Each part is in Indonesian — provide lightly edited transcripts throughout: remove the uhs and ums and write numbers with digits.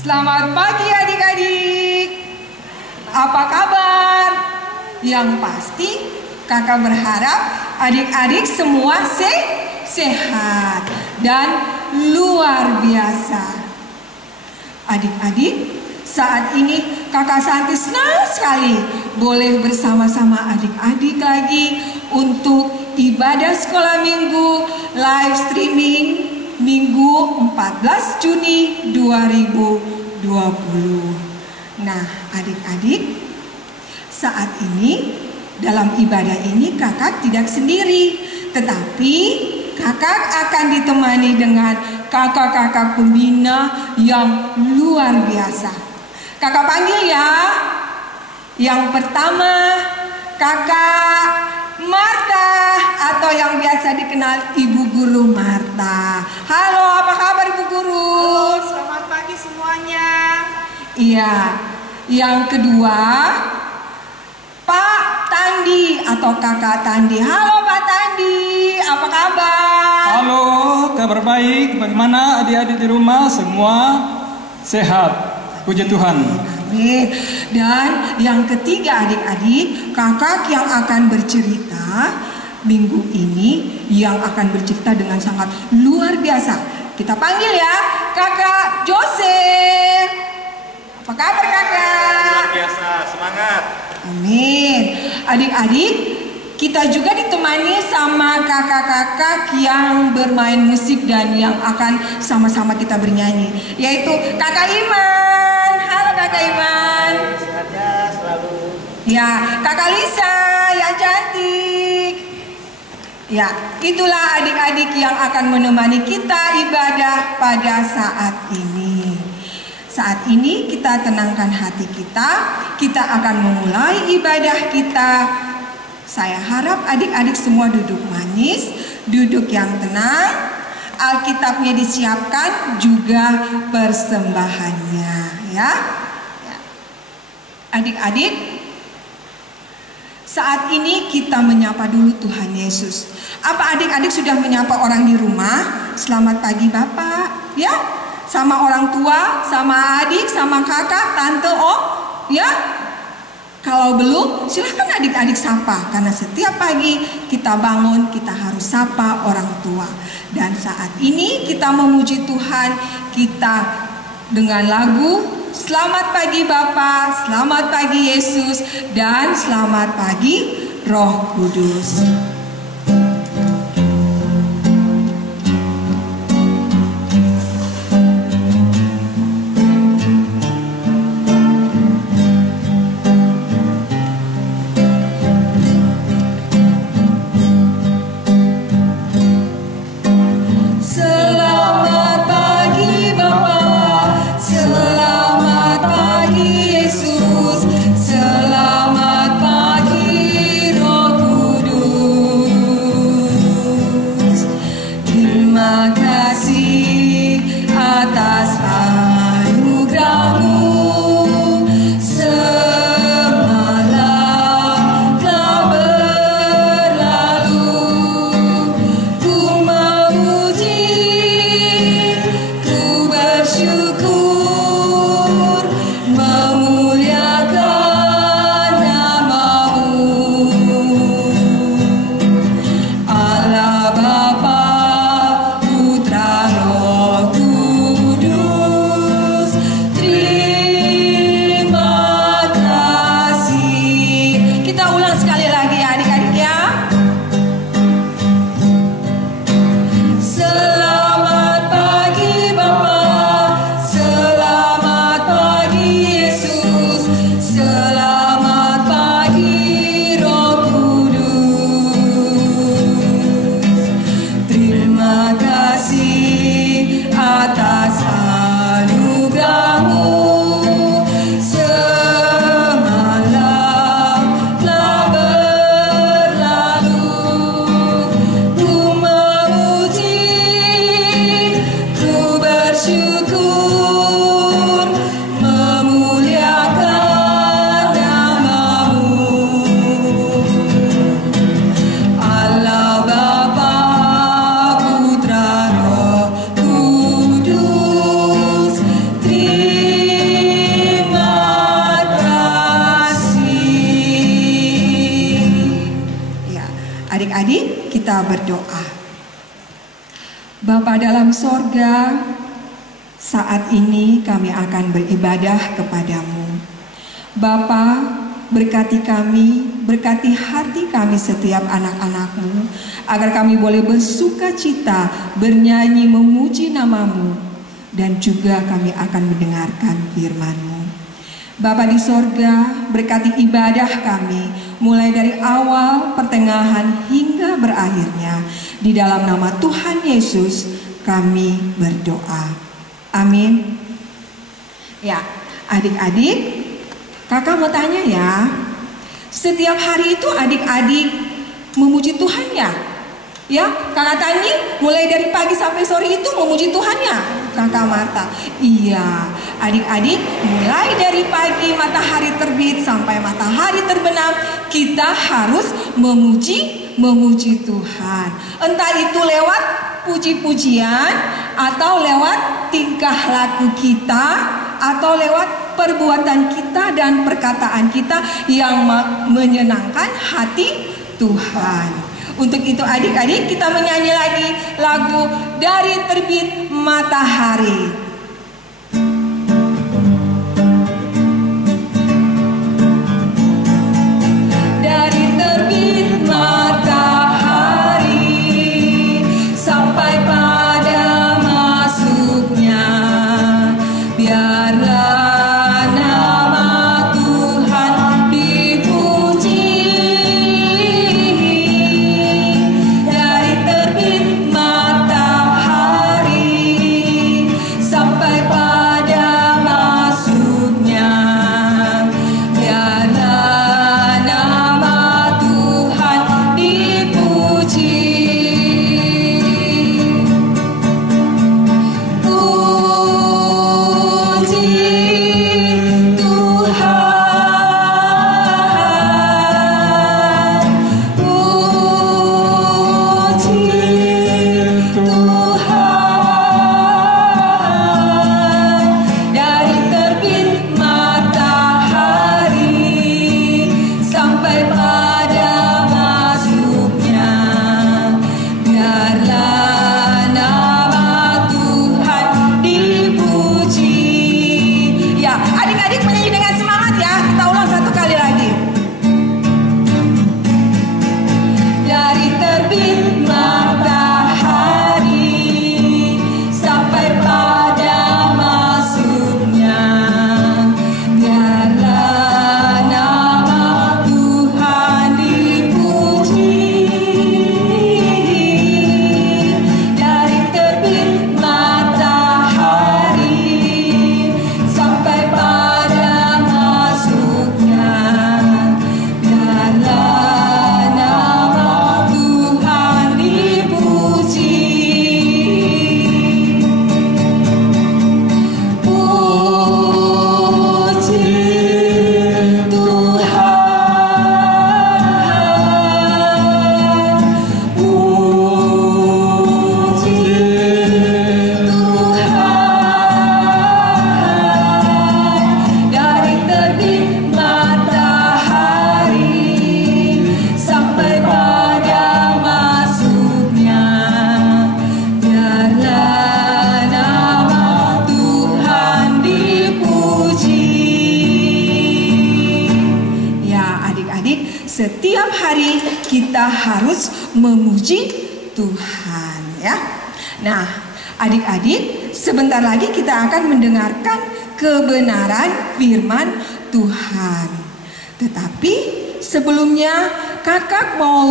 Selamat pagi adik-adik. Apa kabar? Yang pasti kakak berharap adik-adik semua sehat dan luar biasa. Adik-adik, saat ini kakak Santi senang sekali boleh bersama-sama adik-adik lagi untuk ibadah sekolah minggu live streaming Minggu 14 Juni 2020. Nah, adik-adik, saat ini dalam ibadah ini kakak tidak sendiri, tetapi kakak akan ditemani dengan kakak-kakak pembina yang luar biasa. Kakak panggil ya. Yang pertama, kakak Marta atau yang biasa dikenal Ibu Guru Marta. Halo, apa kabar Ibu Guru? Halo, selamat pagi semuanya. Iya. Yang kedua, Pak Tandi atau Kakak Tandi. Halo Pak Tandi, apa kabar? Halo, kabar baik. Bagaimana adik-adik di rumah? Semua sehat. Puji Tuhan. Amin. Dan yang ketiga adik-adik, kakak yang akan bercerita minggu ini, yang akan bercerita dengan sangat luar biasa. Kita panggil ya, Kakak Joseph. Apa kabar kakak? Luar biasa, semangat. Amin. Adik-adik, kita juga ditemani sama kakak-kakak yang bermain musik dan yang akan sama-sama kita bernyanyi, yaitu Kakak Iman. Halo Kakak Iman. Sehatnya selalu. Ya, Kakak Lisa yang cantik. Ya, itulah adik-adik yang akan menemani kita ibadah pada saat ini. Saat ini kita tenangkan hati kita akan memulai ibadah kita. Saya harap adik-adik semua duduk manis, duduk yang tenang. Alkitabnya disiapkan, juga persembahannya ya. Adik-adik, saat ini kita menyapa dulu Tuhan Yesus. Apa adik-adik sudah menyapa orang di rumah? Selamat pagi Bapak, ya. Sama orang tua, sama adik, sama kakak, tante, om, ya. Kalau belum, silahkan adik-adik sapa. Karena setiap pagi kita bangun, kita harus sapa orang tua. Dan saat ini kita memuji Tuhan, kita dengan lagu Selamat pagi Bapa, selamat pagi Yesus, dan selamat pagi Roh Kudus. Ku memuji berdoa. Bapa dalam sorga, saat ini kami akan beribadah kepadamu. Bapa, berkati kami, berkati hati kami setiap anak-anakmu, agar kami boleh bersuka cita, bernyanyi memuji namamu, dan juga kami akan mendengarkan firman-Mu. Bapa di sorga, berkati ibadah kami, mulai dari awal, pertengahan, hingga berakhirnya. Di dalam nama Tuhan Yesus kami berdoa. Amin. Ya, adik-adik, kakak mau tanya ya, setiap hari itu adik-adik memuji Tuhan ya? Ya, kakak Tani mulai dari pagi sampai sore itu memuji Tuhan ya? Kakak Marta, iya. Adik-adik mulai dari pagi matahari terbit sampai matahari terbenam, kita harus memuji Tuhan. Entah itu lewat puji-pujian, atau lewat tingkah laku kita, atau lewat perbuatan kita dan perkataan kita yang menyenangkan hati Tuhan. Untuk itu adik-adik kita menyanyi lagi lagu Dari Terbit Matahari. Dari terbit matahari sampai pada masuknya, biarlah setiap hari kita harus memuji Tuhan ya. Nah, adik-adik, sebentar lagi kita akan mendengarkan kebenaran firman Tuhan. Tetapi sebelumnya kakak mau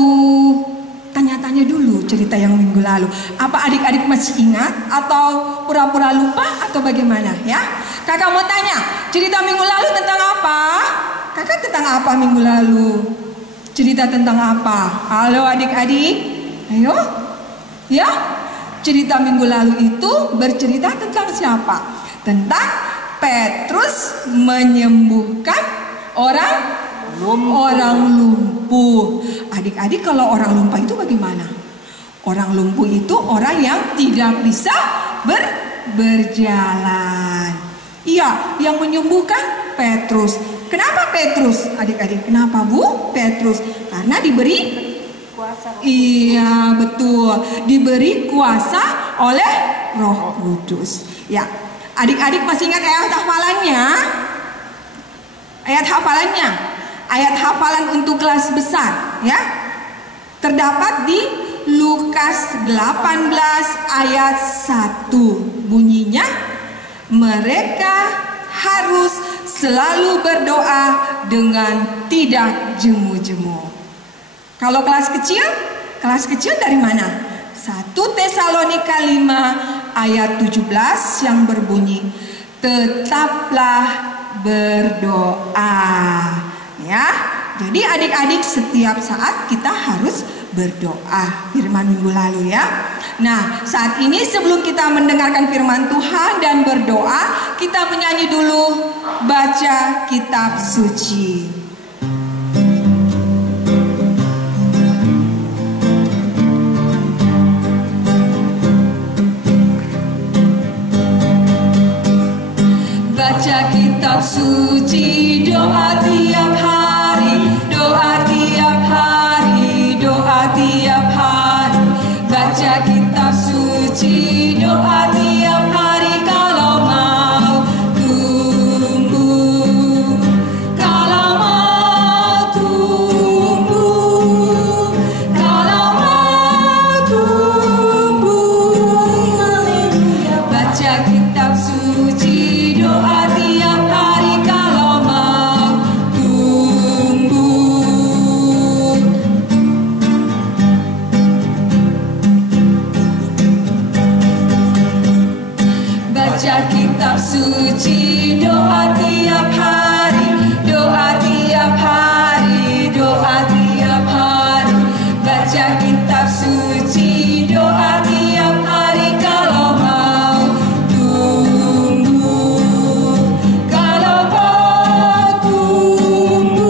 tanya-tanya dulu cerita yang minggu lalu. Apa adik-adik masih ingat atau pura-pura lupa atau bagaimana ya? Kakak mau tanya, cerita minggu lalu tentang apa? Kakak tentang apa minggu lalu? Cerita tentang apa? Halo adik-adik, ayo. Ya, cerita minggu lalu itu bercerita tentang siapa? Tentang Petrus menyembuhkan orang lumpuh. Adik-adik, kalau orang lumpuh itu bagaimana? Orang lumpuh itu orang yang tidak bisa berjalan. Iya, yang menyembuhkan Petrus. Kenapa Petrus? Adik-adik, kenapa Bu? Petrus karena diberi Iya, betul. Diberi kuasa oleh Roh Kudus. Ya, adik-adik masih ingat ayat hafalannya? Ayat hafalannya, ayat hafalan untuk kelas besar, ya. Terdapat di Lukas 18 ayat 1. Bunyinya, mereka harus selalu berdoa dengan tidak jemu-jemu. Kalau kelas kecil dari mana? 1 Tesalonika 5 ayat 17 yang berbunyi, tetaplah berdoa. Ya, jadi adik-adik setiap saat kita harus berdoa. Firman minggu lalu ya. Nah, saat ini sebelum kita mendengarkan firman Tuhan dan berdoa, kita menyanyi dulu baca kitab suci. Baca kitab suci, doa tiap hari, doa tiap hari, doa tiap hari. Baca kitab suci, doa tiap hari kalau mau tumbuh, kalau mau tumbuh, kalau mau tumbuh. Baca kitab suci, doa tiap hari kalau mau tumbuh. Baca kitab suci, doa tiap hari, doa tiap hari, doa tiap hari. Baca kitab suci, doa tiap hari kalau mau tumbuh, kalau mau tumbuh,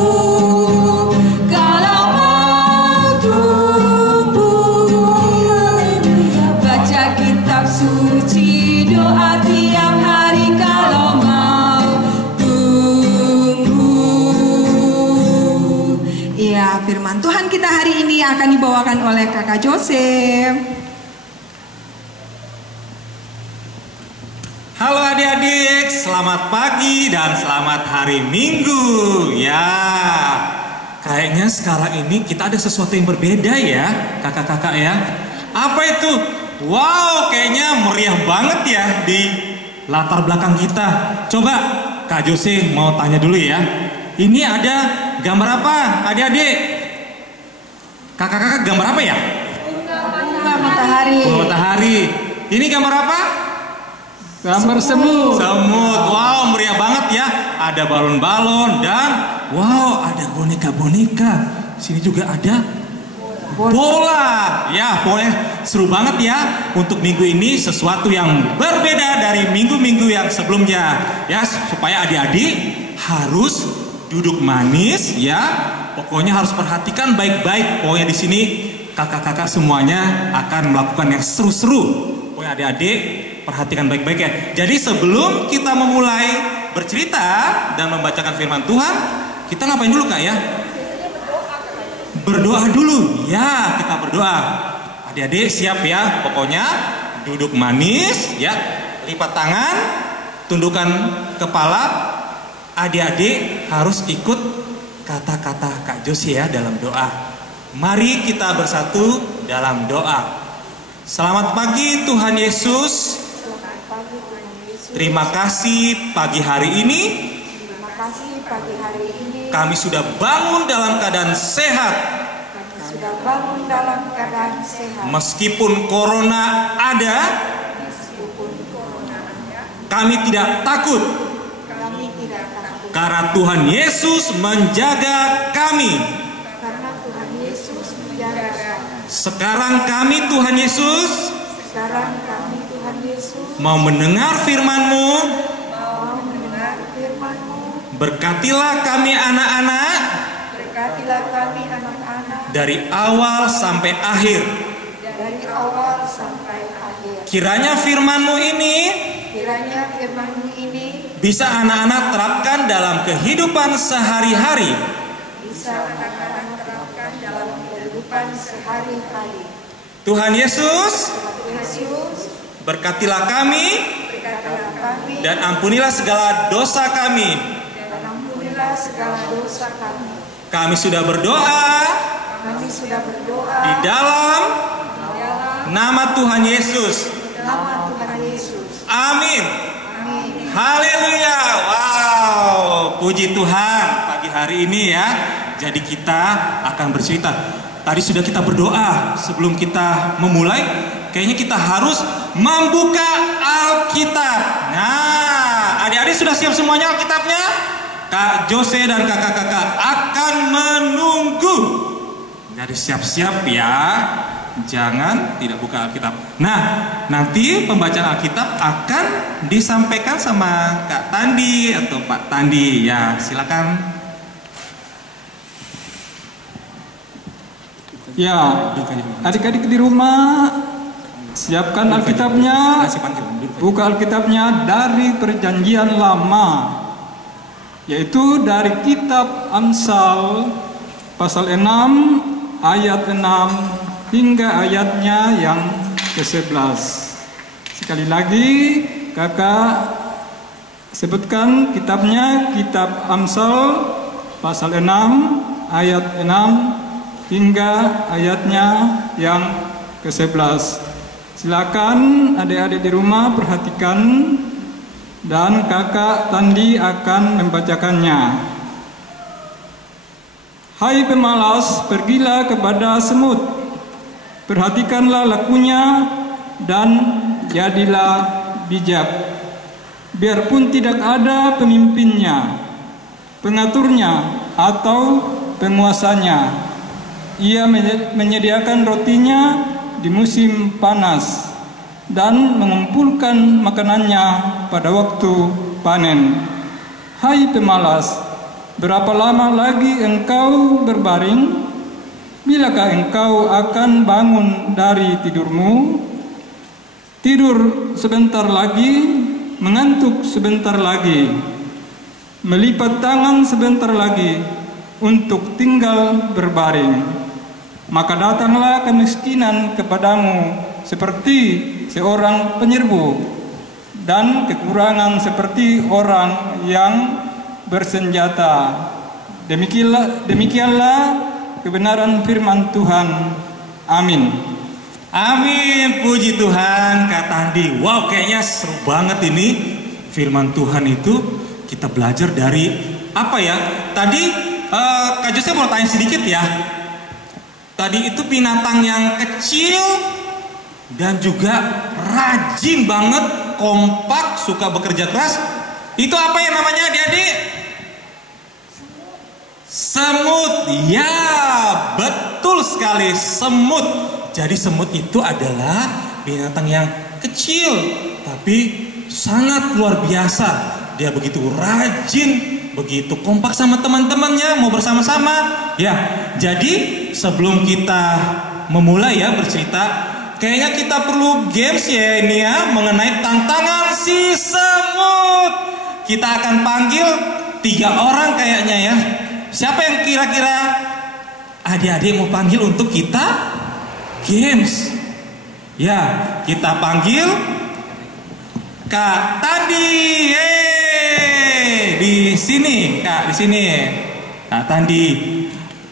kalau mau tumbuh. Baca kitab suci, doa tiap hari kalau mau tumbuh. Iya, firman Tuhan kita hari ini akan dibawakan oleh Kakak Joseph. Halo adik-adik, selamat pagi dan selamat hari Minggu. Ya, kayaknya sekarang ini kita ada sesuatu yang berbeda ya, kakak-kakak ya. Apa itu? Wow, kayaknya meriah banget ya di latar belakang kita. Coba Kak Jose mau tanya dulu ya. Ini ada gambar apa adik-adik? Kakak-kakak gambar apa ya? Bunga matahari. Bunga matahari. Ini gambar apa? Gambar semut. Semut. Wow, meriah banget ya. Ada balon-balon dan wow, ada boneka-boneka. Sini juga ada bola. Ya, pokoknya seru banget ya. Untuk minggu ini sesuatu yang berbeda dari minggu-minggu yang sebelumnya. Ya, supaya adik-adik harus duduk manis ya. Pokoknya harus perhatikan baik-baik. Pokoknya di sini kakak-kakak semuanya akan melakukan yang seru-seru. Pokoknya adik-adik perhatikan baik-baik ya. Jadi sebelum kita memulai bercerita dan membacakan firman Tuhan, kita ngapain dulu Kak ya? Berdoa dulu. Ya, kita berdoa. Adik-adik siap ya. Pokoknya duduk manis ya. Lipat tangan, tundukkan kepala. Adik-adik harus ikut kata-kata Kak Josie ya dalam doa. Mari kita bersatu dalam doa. Selamat pagi Tuhan Yesus. Terima kasih pagi hari ini. Kami sudah bangun dalam keadaan sehat. Meskipun corona ada, kami tidak takut. Karena Tuhan Yesus menjaga kami. Sekarang kami Tuhan Yesus mau mendengar firman-Mu. Berkatilah kami anak-anak dari awal sampai akhir. Kiranya firman-Mu ini bisa anak-anak terapkan dalam kehidupan sehari-hari. kehidupan sehari-hari. Tuhan Yesus, Tuhan Yesus, berkatilah kami berkatilah kami dan ampunilah segala dosa kami. dan ampunilah segala dosa kami. Kami sudah berdoa Kami sudah berdoa di dalam dalam nama Tuhan Yesus. nama Tuhan Yesus. Amin. Amin. Haleluya. Wow, puji Tuhan pagi hari ini ya. Jadi kita akan bercerita. Tadi sudah kita berdoa sebelum kita memulai. Kayaknya kita harus membuka Alkitab. Nah, adik-adik sudah siap semuanya Alkitabnya? Kak Jose dan kakak-kakak akan menunggu. Jadi siap-siap ya. Jangan tidak buka Alkitab. Nah, nanti pembacaan Alkitab akan disampaikan sama Kak Tandi atau Pak Tandi. Ya, silakan. Ya, adik-adik di rumah siapkan Alkitabnya. Buka Alkitabnya dari Perjanjian Lama, yaitu dari kitab Amsal pasal 6 ayat 6 hingga ayatnya yang ke-11. Sekali lagi kakak sebutkan kitabnya, kitab Amsal pasal 6 ayat 6 hingga ayatnya yang ke-11. Silakan adik-adik di rumah perhatikan dan kakak Tandi akan membacakannya. Hai pemalas, pergilah kepada semut. Perhatikanlah lakunya dan jadilah bijak. Biarpun tidak ada pemimpinnya, pengaturnya atau penguasanya, ia menyediakan rotinya di musim panas dan mengumpulkan makanannya pada waktu panen. Hai pemalas, berapa lama lagi engkau berbaring? Bilakah engkau akan bangun dari tidurmu? Tidur sebentar lagi, mengantuk sebentar lagi, melipat tangan sebentar lagi untuk tinggal berbaring. Maka datanglah kemiskinan kepadamu seperti seorang penyerbu, dan kekurangan seperti orang yang bersenjata. Demikianlah kebenaran firman Tuhan. Amin. Amin, puji Tuhan Kak Tandi. Wow, kayaknya seru banget ini. Firman Tuhan itu kita belajar dari apa ya? Tadi Kak Jose mau tanya sedikit ya. Tadi itu binatang yang kecil dan juga rajin banget, kompak, suka bekerja keras. Itu apa yang namanya adik-adik? Semut. Ya, betul sekali, semut. Jadi semut itu adalah binatang yang kecil tapi sangat luar biasa. Dia begitu rajin, begitu kompak sama teman-temannya, mau bersama-sama. Ya, jadi sebelum kita memulai ya bercerita, kayaknya kita perlu games ya ini ya, mengenai tantangan si semut. Kita akan panggil 3 orang kayaknya ya. Siapa yang kira-kira adik-adik mau panggil untuk kita games? Ya, kita panggil Kak Tandi. Di sini, Kak, di sini. Kak Tandi.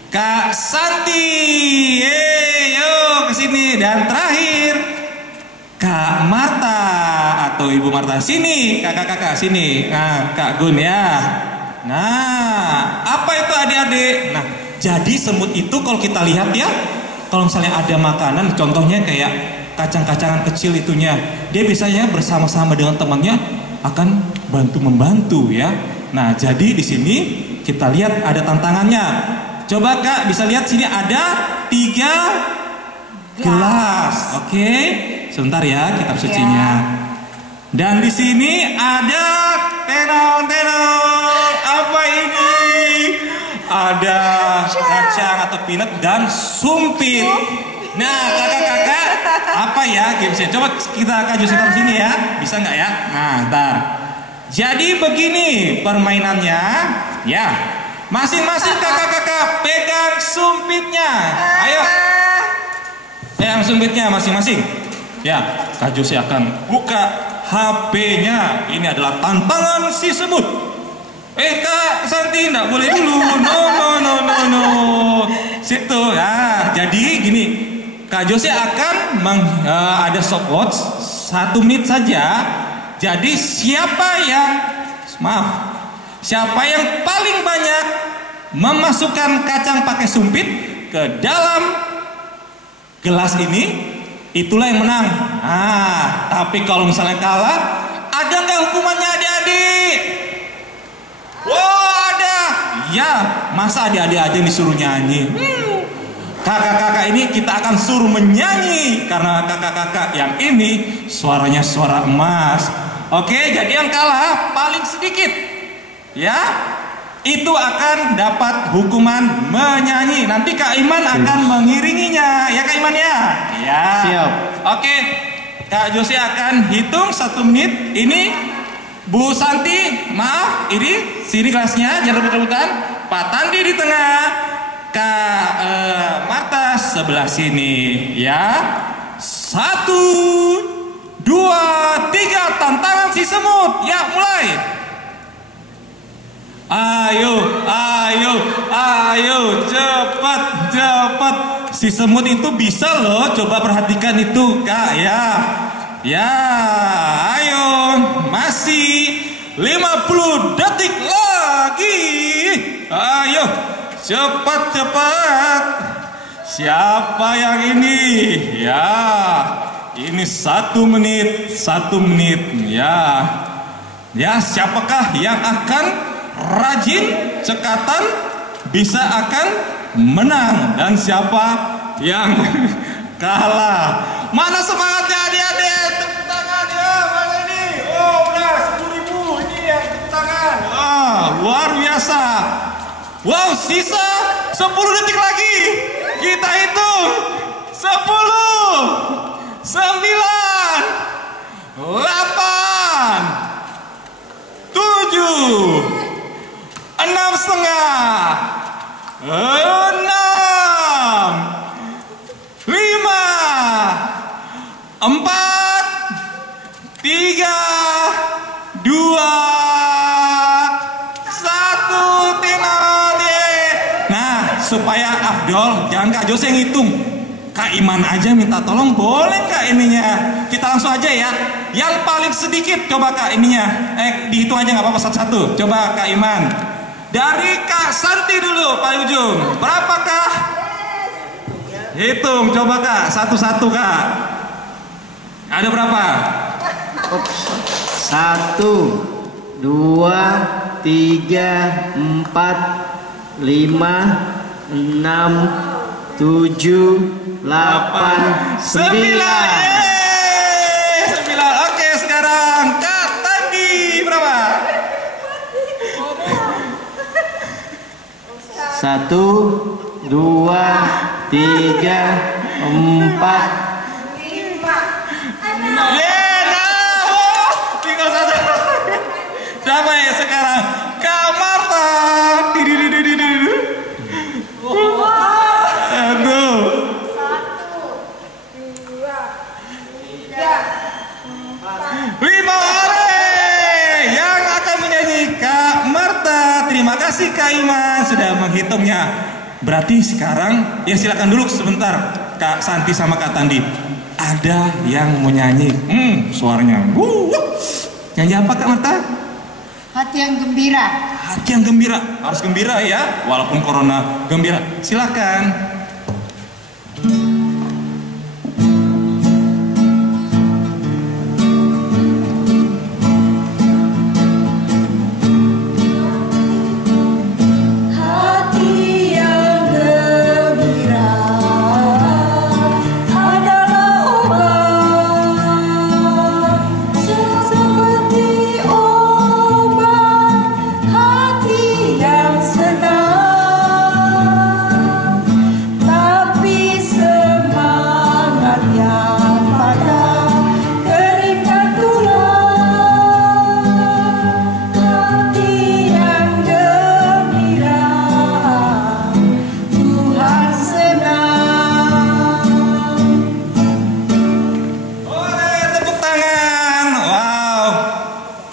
Kak Santi. Yuk ke sini. Dan terakhir Kak Marta atau Ibu Marta. Sini, kakak-kakak sini. Nah, Kak Gun ya. Nah, apa itu adik-adik? Nah, jadi semut itu kalau kita lihat ya, kalau misalnya ada makanan, contohnya kayak kacang-kacangan kecil itunya, dia biasanya bersama-sama dengan temannya akan bantu-membantu ya. Nah, jadi di sini kita lihat ada tantangannya. Coba Kak bisa lihat sini ada 3 gelas. Oke, sebentar ya kitab sucinya. Dan di sini ada tenong-tenong. Apa ini? Ada kacang atau peanut dan sumpit. Nah, kakak-kakak, apa ya gamesnya? Coba kita kaji sekitar sini ya. Bisa nggak ya? Nah, ntar. Jadi begini permainannya. Ya, masing-masing kakak-kakak pegang sumpitnya. Ayo. Langsung beatnya masing-masing. Ya, Kak Jose akan buka HP-nya. Ini adalah tantangan si semut. Kak Santi, enggak boleh dulu. No. Situ. Nah, jadi gini. Kak Jose akan ada stopwatch 1 menit saja. Jadi siapa yang paling banyak memasukkan kacang pakai sumpit ke dalam gelas ini, itulah yang menang. Nah, tapi kalau misalnya kalah, ada nggak hukumannya adik-adik? Wow, ada. Ya, masa adik-adik aja disuruh nyanyi? Kakak-kakak ini kita akan suruh menyanyi karena kakak-kakak yang ini suaranya suara emas. Oke, jadi yang kalah paling sedikit, ya, itu akan dapat hukuman menyanyi. Nanti Kak Iman akan mengiringinya, ya Kak Iman ya. Ya. Siap. Oke, Kak Jose akan hitung 1 menit. Ini Bu Santi, maaf, ini sini kelasnya, jangan rebut-rebutan. Pak Tandi di tengah, Kak Marta sebelah sini, ya. 1, 2, 3, tantangan si semut, ya mulai. Ayo, cepat. Si semut itu bisa loh, coba perhatikan itu Kak, ya. Ya, ayo, masih 50 detik lagi. Ayo, cepat. Siapa yang ini? Ya, ini 1 menit, ya. Ya, siapakah yang akan rajin cekatan bisa akan menang, dan siapa yang kalah? Mana semangatnya adik-adik? Tepuk tangan ya, mana ini? Oh, udah 10.000 ini yang tepuk tangan. Luar biasa. Wow, sisa 10 detik lagi. Kita hitung 10, 9, 8, 7, 6,5, 6, 5, 4, 3, 2, 1, Nah, supaya afdol, jangan Kak Jose yang hitung. Kak Iman aja minta tolong, boleh Kak ininya? Kita langsung aja ya. Yang paling sedikit coba Kak ininya. Dihitung aja nggak apa-apa satu-satu. Coba Kak Iman. Dari Kak Santi dulu paling ujung. Berapakah? Hitung coba Kak, satu-satu Kak. Ada berapa? 1, 2, 3, 4, 5, 6, 7, 8, 9. 9. Oke, sekarang Kak Tandi berapa? 1, 2, 3, 4. Tinggal satu. Siapa ya sekarang? Kak Marta. Terima kasih Kak Iman sudah menghitungnya. Berarti sekarang ya silakan dulu sebentar Kak Santi sama Kak Tandi. Ada yang mau nyanyi. Suaranya. Nyanyi apa Kak Marta? Hati yang gembira. Hati yang gembira. Harus gembira ya, walaupun corona gembira. Silakan.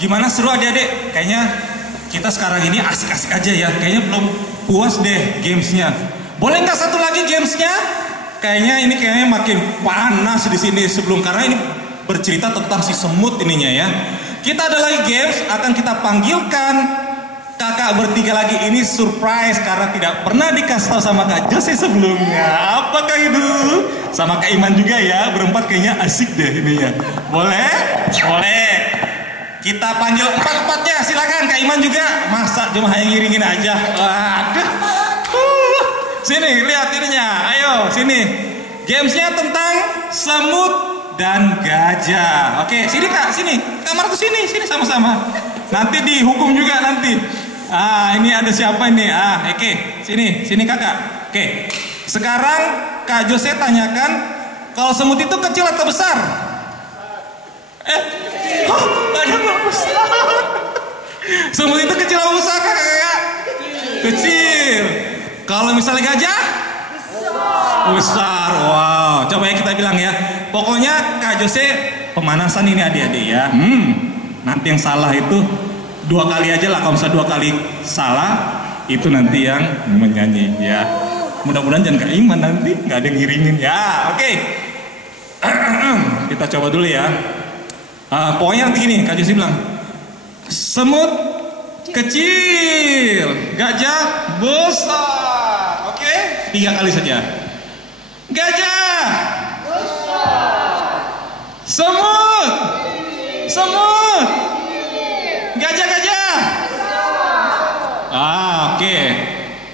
Gimana, seru adik-adik? Kayaknya kita sekarang ini asik-asik aja ya. Kayaknya belum puas deh gamesnya. Boleh nggak satu lagi gamesnya? Kayaknya makin panas di sini sebelum, karena ini bercerita tentang si semut ininya ya. Kita ada lagi games, akan kita panggilkan kakak bertiga lagi. Ini surprise karena tidak pernah dikasih tahu sama Kak Jose sebelumnya. Apakah itu? Sama Kak Iman juga ya, berempat kayaknya asik deh ininya. Boleh? Boleh. Kita panggil empat-empatnya, silakan. Kak Iman juga. Masa cuma hanya ngiringin aja? Waduh. Sini, lihat ininya. Ayo, sini. Gamesnya tentang semut dan gajah. Oke, sini Kak, sini. Kamar tuh sini sama-sama. Nanti dihukum juga nanti. Ini ada siapa ini? Oke, sini Kakak. Oke. Sekarang Kak Jose tanyakan, kalau semut itu kecil atau besar? Ada besar. Semut itu kecil atau besar, Kakak? Kecil. Kalau misalnya gajah? Besar. Wow, coba ya kita bilang ya. Pokoknya Kak Jose pemanasan ini adik-adik ya. Nanti yang salah itu 2 kali aja lah. Kalau misalnya 2 kali salah, itu nanti yang menyanyi ya. Mudah-mudahan jangan Kak Iman nanti nggak ada yang ngiringin ya. Oke. Kita coba dulu ya. Pokoknya nanti gini, Kak Jose bilang, semut kecil, gajah besar. Oke, 3 kali saja. Gajah besar. Semut gajah. Oke.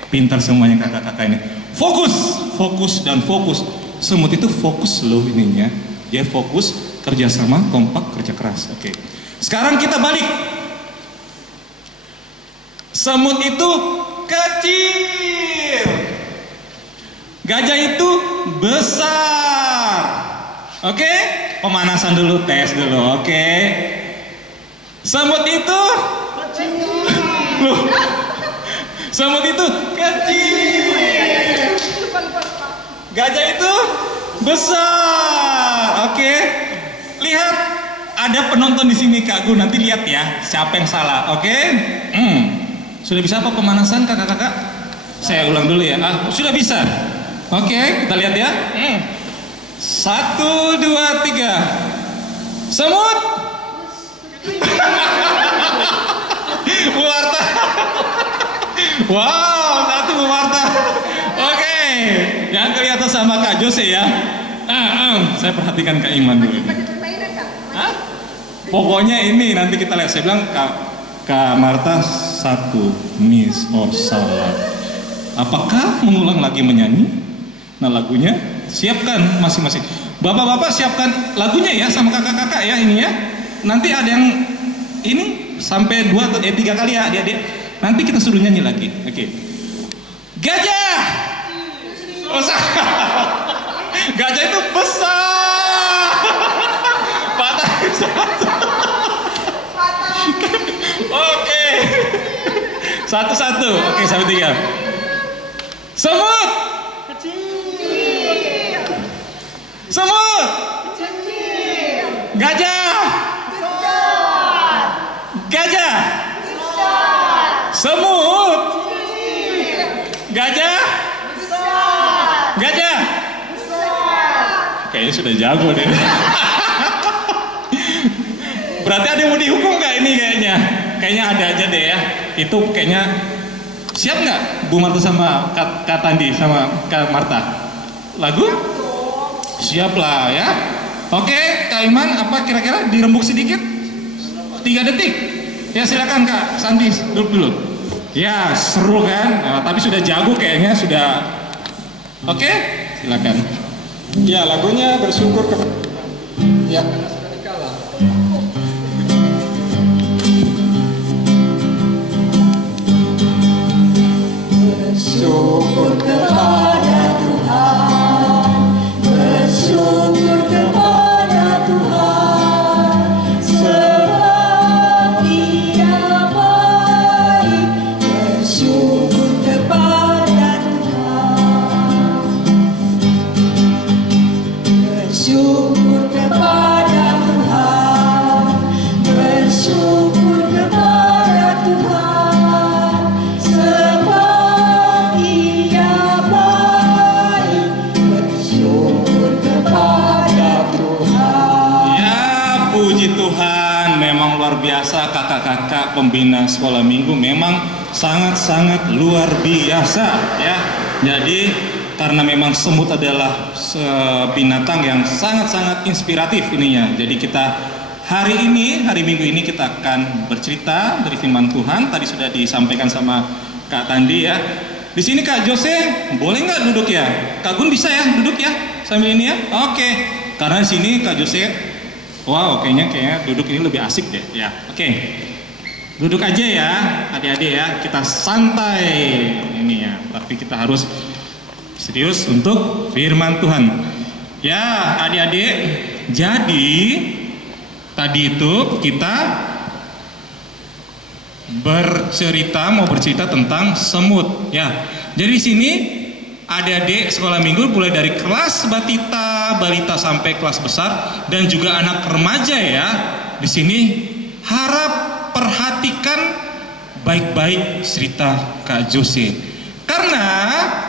Pintar semuanya kakak-kakak ini. Fokus dan fokus. Semut itu fokus loh ininya. Dia fokus, kerjasama, kompak, kerja keras. Oke. Sekarang kita balik. Semut itu kecil. Gajah itu besar. Oke? Pemanasan dulu, tes dulu. Oke. Semut itu loh. Semut itu kecil. Gajah itu besar. Oke. Lihat, ada penonton di sini Kak Gu. Nanti lihat ya, siapa yang salah. Oke? Sudah bisa apa pemanasan kakak-kakak? Saya ulang dulu ya. Sudah bisa. Oke, kita lihat ya. 1, 2, 3. Semut. Bu Marta. Wow, 1 Bu Marta. Oke, yang kelihatan sama Kak Jose ya. Saya perhatikan Kak Iman dulu. Pokoknya ini nanti kita lihat. Saya bilang Kak Marta 1 miss or salah. Apakah mengulang lagi menyanyi? Nah, lagunya siapkan masing-masing. Bapak-bapak siapkan lagunya ya sama kakak-kakak ya ini ya. Nanti ada yang ini sampai 2 atau 3 kali ya adik-adik. Nanti kita suruh nyanyi lagi. Oke. Gajah. Besar. Gajah itu besar. Patah. Oke. 1-1. Oke, sampai 3. Semut. Semut. Gajah. Gajah. Semut. Gajah. Gajah. Kayaknya sudah jago deh. Berarti ada yang mau dihukum nggak ini kayaknya? Kayaknya ada aja deh ya. Itu kayaknya siap nggak Bu Marta sama Kak Tandi sama Kak Marta? Lagu? Siap lah ya. Oke, Kak Iman, apa kira-kira dirembuk sedikit? 3 detik. Ya silakan Kak Sandi, duduk dulu. Ya seru kan? Tapi sudah jago kayaknya sudah. Oke, silakan. Ya lagunya bersyukur ke. Ya. Bersyukur kepada Tuhan. Bersyukur kepada Tuhan, sebab Dia baik. Bersyukur kepada Tuhan. Bersyukur kepada memang luar biasa kakak-kakak pembina sekolah minggu, memang sangat-sangat luar biasa ya. Jadi karena memang semut adalah binatang yang sangat-sangat inspiratif ininya. Jadi kita hari Minggu ini kita akan bercerita dari firman Tuhan. Tadi sudah disampaikan sama Kak Tandi ya. Di sini Kak Jose boleh nggak duduk ya? Kak Gun bisa ya duduk ya sambil ini ya? Oke. Karena di sini Kak Jose, wow kayaknya duduk ini lebih asik deh ya. Oke. Duduk aja ya adik-adik ya. Kita santai ini ya. Tapi kita harus serius untuk firman Tuhan. Ya adik-adik. Jadi tadi itu kita mau bercerita tentang semut ya. Jadi di sini adik-adik sekolah minggu mulai dari kelas balita sampai kelas besar dan juga anak remaja ya. Di sini harap perhatikan baik-baik cerita Kak Jose. Karena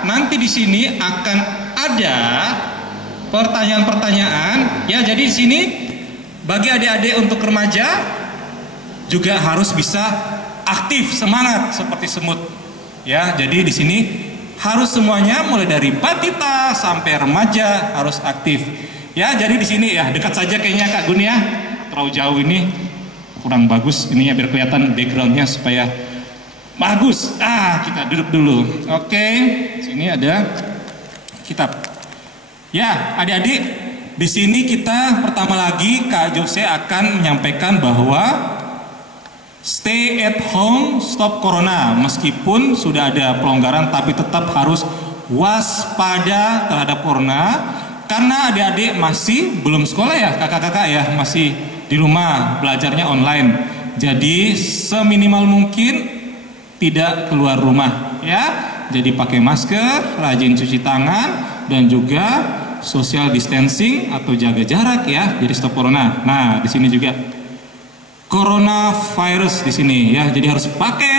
nanti di sini akan ada pertanyaan-pertanyaan ya. Jadi di sini bagi adik-adik untuk remaja juga harus bisa aktif, semangat seperti semut. Ya, jadi di sini harus semuanya mulai dari batita sampai remaja harus aktif. Ya, jadi di sini ya dekat saja kayaknya Kak Gun ya. Terlalu jauh ini kurang bagus ininya biar kelihatan backgroundnya supaya bagus. Kita duduk dulu. Oke, sini ada kitab. Ya, adik-adik, di sini kita pertama lagi Kak Jose akan menyampaikan bahwa stay at home, stop corona. Meskipun sudah ada pelonggaran, tapi tetap harus waspada terhadap corona. Karena adik-adik masih belum sekolah ya, kakak-kakak ya, masih di rumah, belajarnya online. Jadi seminimal mungkin tidak keluar rumah ya. Jadi pakai masker, rajin cuci tangan, dan juga social distancing atau jaga jarak ya. Jadi stop corona. Nah, di sini juga coronavirus di sini ya. Jadi harus pakai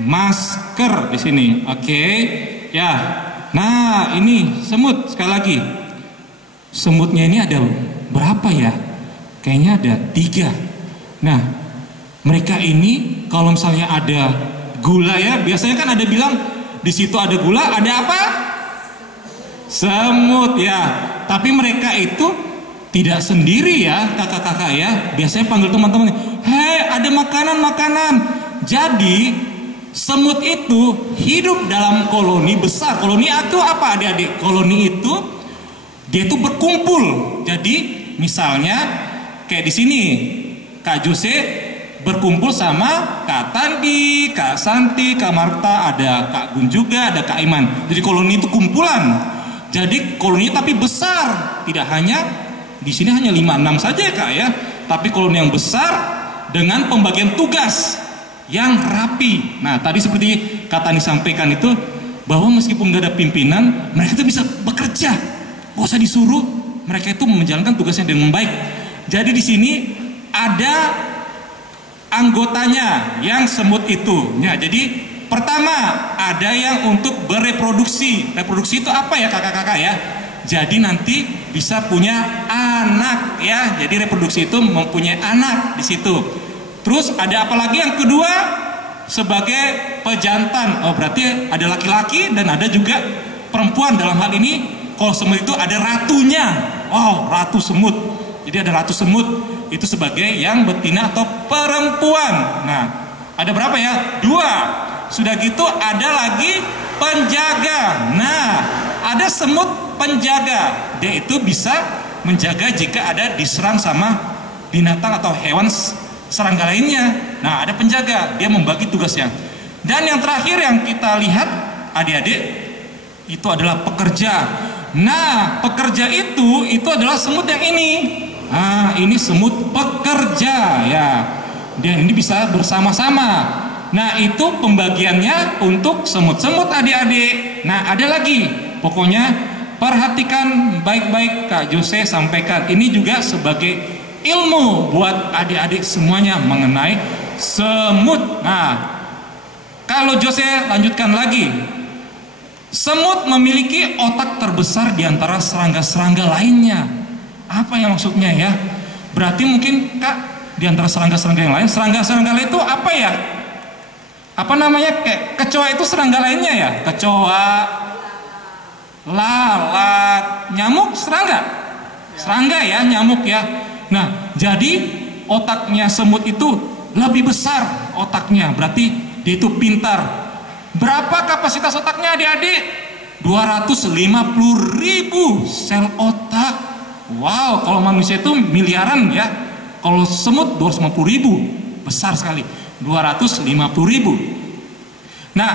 masker di sini. Oke. Ya. Nah, ini semut sekali lagi. Semutnya ini ada berapa ya? Kayaknya ada 3. Nah, mereka ini kalau misalnya ada gula ya, biasanya kan ada bilang di situ ada gula, ada apa? Semut ya. Tapi mereka itu tidak sendiri ya kakak-kakak ya. Biasanya panggil teman-teman, hei ada makanan-makanan. Jadi semut itu hidup dalam koloni besar. Koloni itu apa adik-adik? Koloni itu dia itu berkumpul. Jadi misalnya kayak di sini Kak Jose berkumpul sama Kak Tandi, Kak Santi, Kak Marta, ada Kak Gun juga, ada Kak Iman. Jadi koloni itu kumpulan. Jadi koloni tapi besar. Tidak hanya di sini hanya 5-6 saja ya Kak ya. Tapi koloni yang besar dengan pembagian tugas yang rapi. Nah tadi seperti Kak Tani sampaikan itu, bahwa meskipun nggak ada pimpinan, mereka itu bisa bekerja. Gak usah disuruh, mereka itu menjalankan tugasnya dengan baik. Jadi di sini ada anggotanya yang semut itu. Ya, jadi pertama ada yang untuk bereproduksi. Reproduksi itu apa ya kakak-kakak ya? Jadi nanti bisa punya anak ya. Jadi reproduksi itu mempunyai anak di situ. Terus ada apa lagi yang kedua? Sebagai pejantan. Oh berarti ada laki-laki dan ada juga perempuan. Dalam hal ini kalau semut itu ada ratunya. Wow, ratu semut. Jadi ada ratu semut itu sebagai yang betina atau perempuan. Nah, ada berapa ya? 2. Sudah gitu ada lagi penjaga. Nah, ada semut penjaga. Dia itu bisa menjaga jika ada diserang sama binatang atau hewan serangga lainnya. Nah, ada penjaga, dia membagi tugasnya. Dan yang terakhir yang kita lihat adik-adik itu adalah pekerja. Nah, pekerja itu adalah semut yang ini. Nah, ini semut pekerja ya. Dan ini bisa bersama-sama. Nah, itu pembagiannya untuk semut-semut adik-adik. Nah, ada lagi. Pokoknya perhatikan baik-baik Kak Jose sampaikan. Ini juga sebagai ilmu buat adik-adik semuanya mengenai semut. Nah, kalau Jose lanjutkan lagi. Semut memiliki otak terbesar di antara serangga-serangga lainnya. Apa yang maksudnya ya? Berarti mungkin Kak di antara serangga-serangga yang lain. Serangga-serangga lain itu apa ya? Apa namanya? Kayak kecoa itu serangga lainnya ya? Kecoa, lalat, nyamuk, serangga. Serangga ya, nyamuk ya. Nah, jadi otaknya semut itu lebih besar otaknya. Berarti dia itu pintar. Berapa kapasitas otaknya adik-adik? 250.000 sel otak. Wow, kalau manusia itu miliaran ya. Kalau semut 250.000, besar sekali. 250.000. Nah,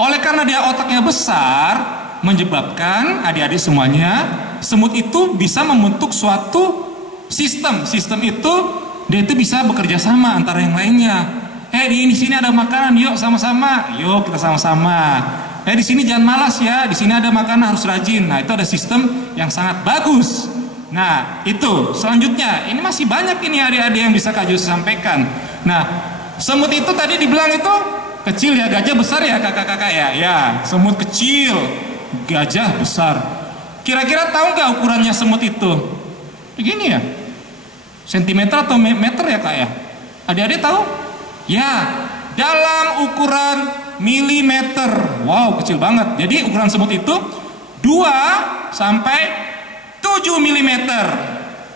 oleh karena dia otaknya besar, menyebabkan adik-adik semuanya, semut itu bisa membentuk suatu sistem. Sistem itu dia itu bisa bekerja sama antara yang lainnya. Di sini ada makanan, yuk sama-sama. Yuk kita sama-sama. Di sini jangan malas ya. Di sini ada makanan, harus rajin. Nah, itu ada sistem yang sangat bagus. Nah, itu selanjutnya. Ini masih banyak ini adik-adik yang bisa Kak Jus sampaikan. Nah, semut itu tadi dibilang itu kecil ya, gajah besar ya kakak-kakak ya. Ya, semut kecil, gajah besar. Kira-kira tahu nggak ukurannya semut itu? Begini ya, sentimeter atau meter ya kak ya? Adik-adik tahu? Ya, dalam ukuran milimeter. Wow, kecil banget. Jadi ukuran semut itu 2 sampai 7 milimeter.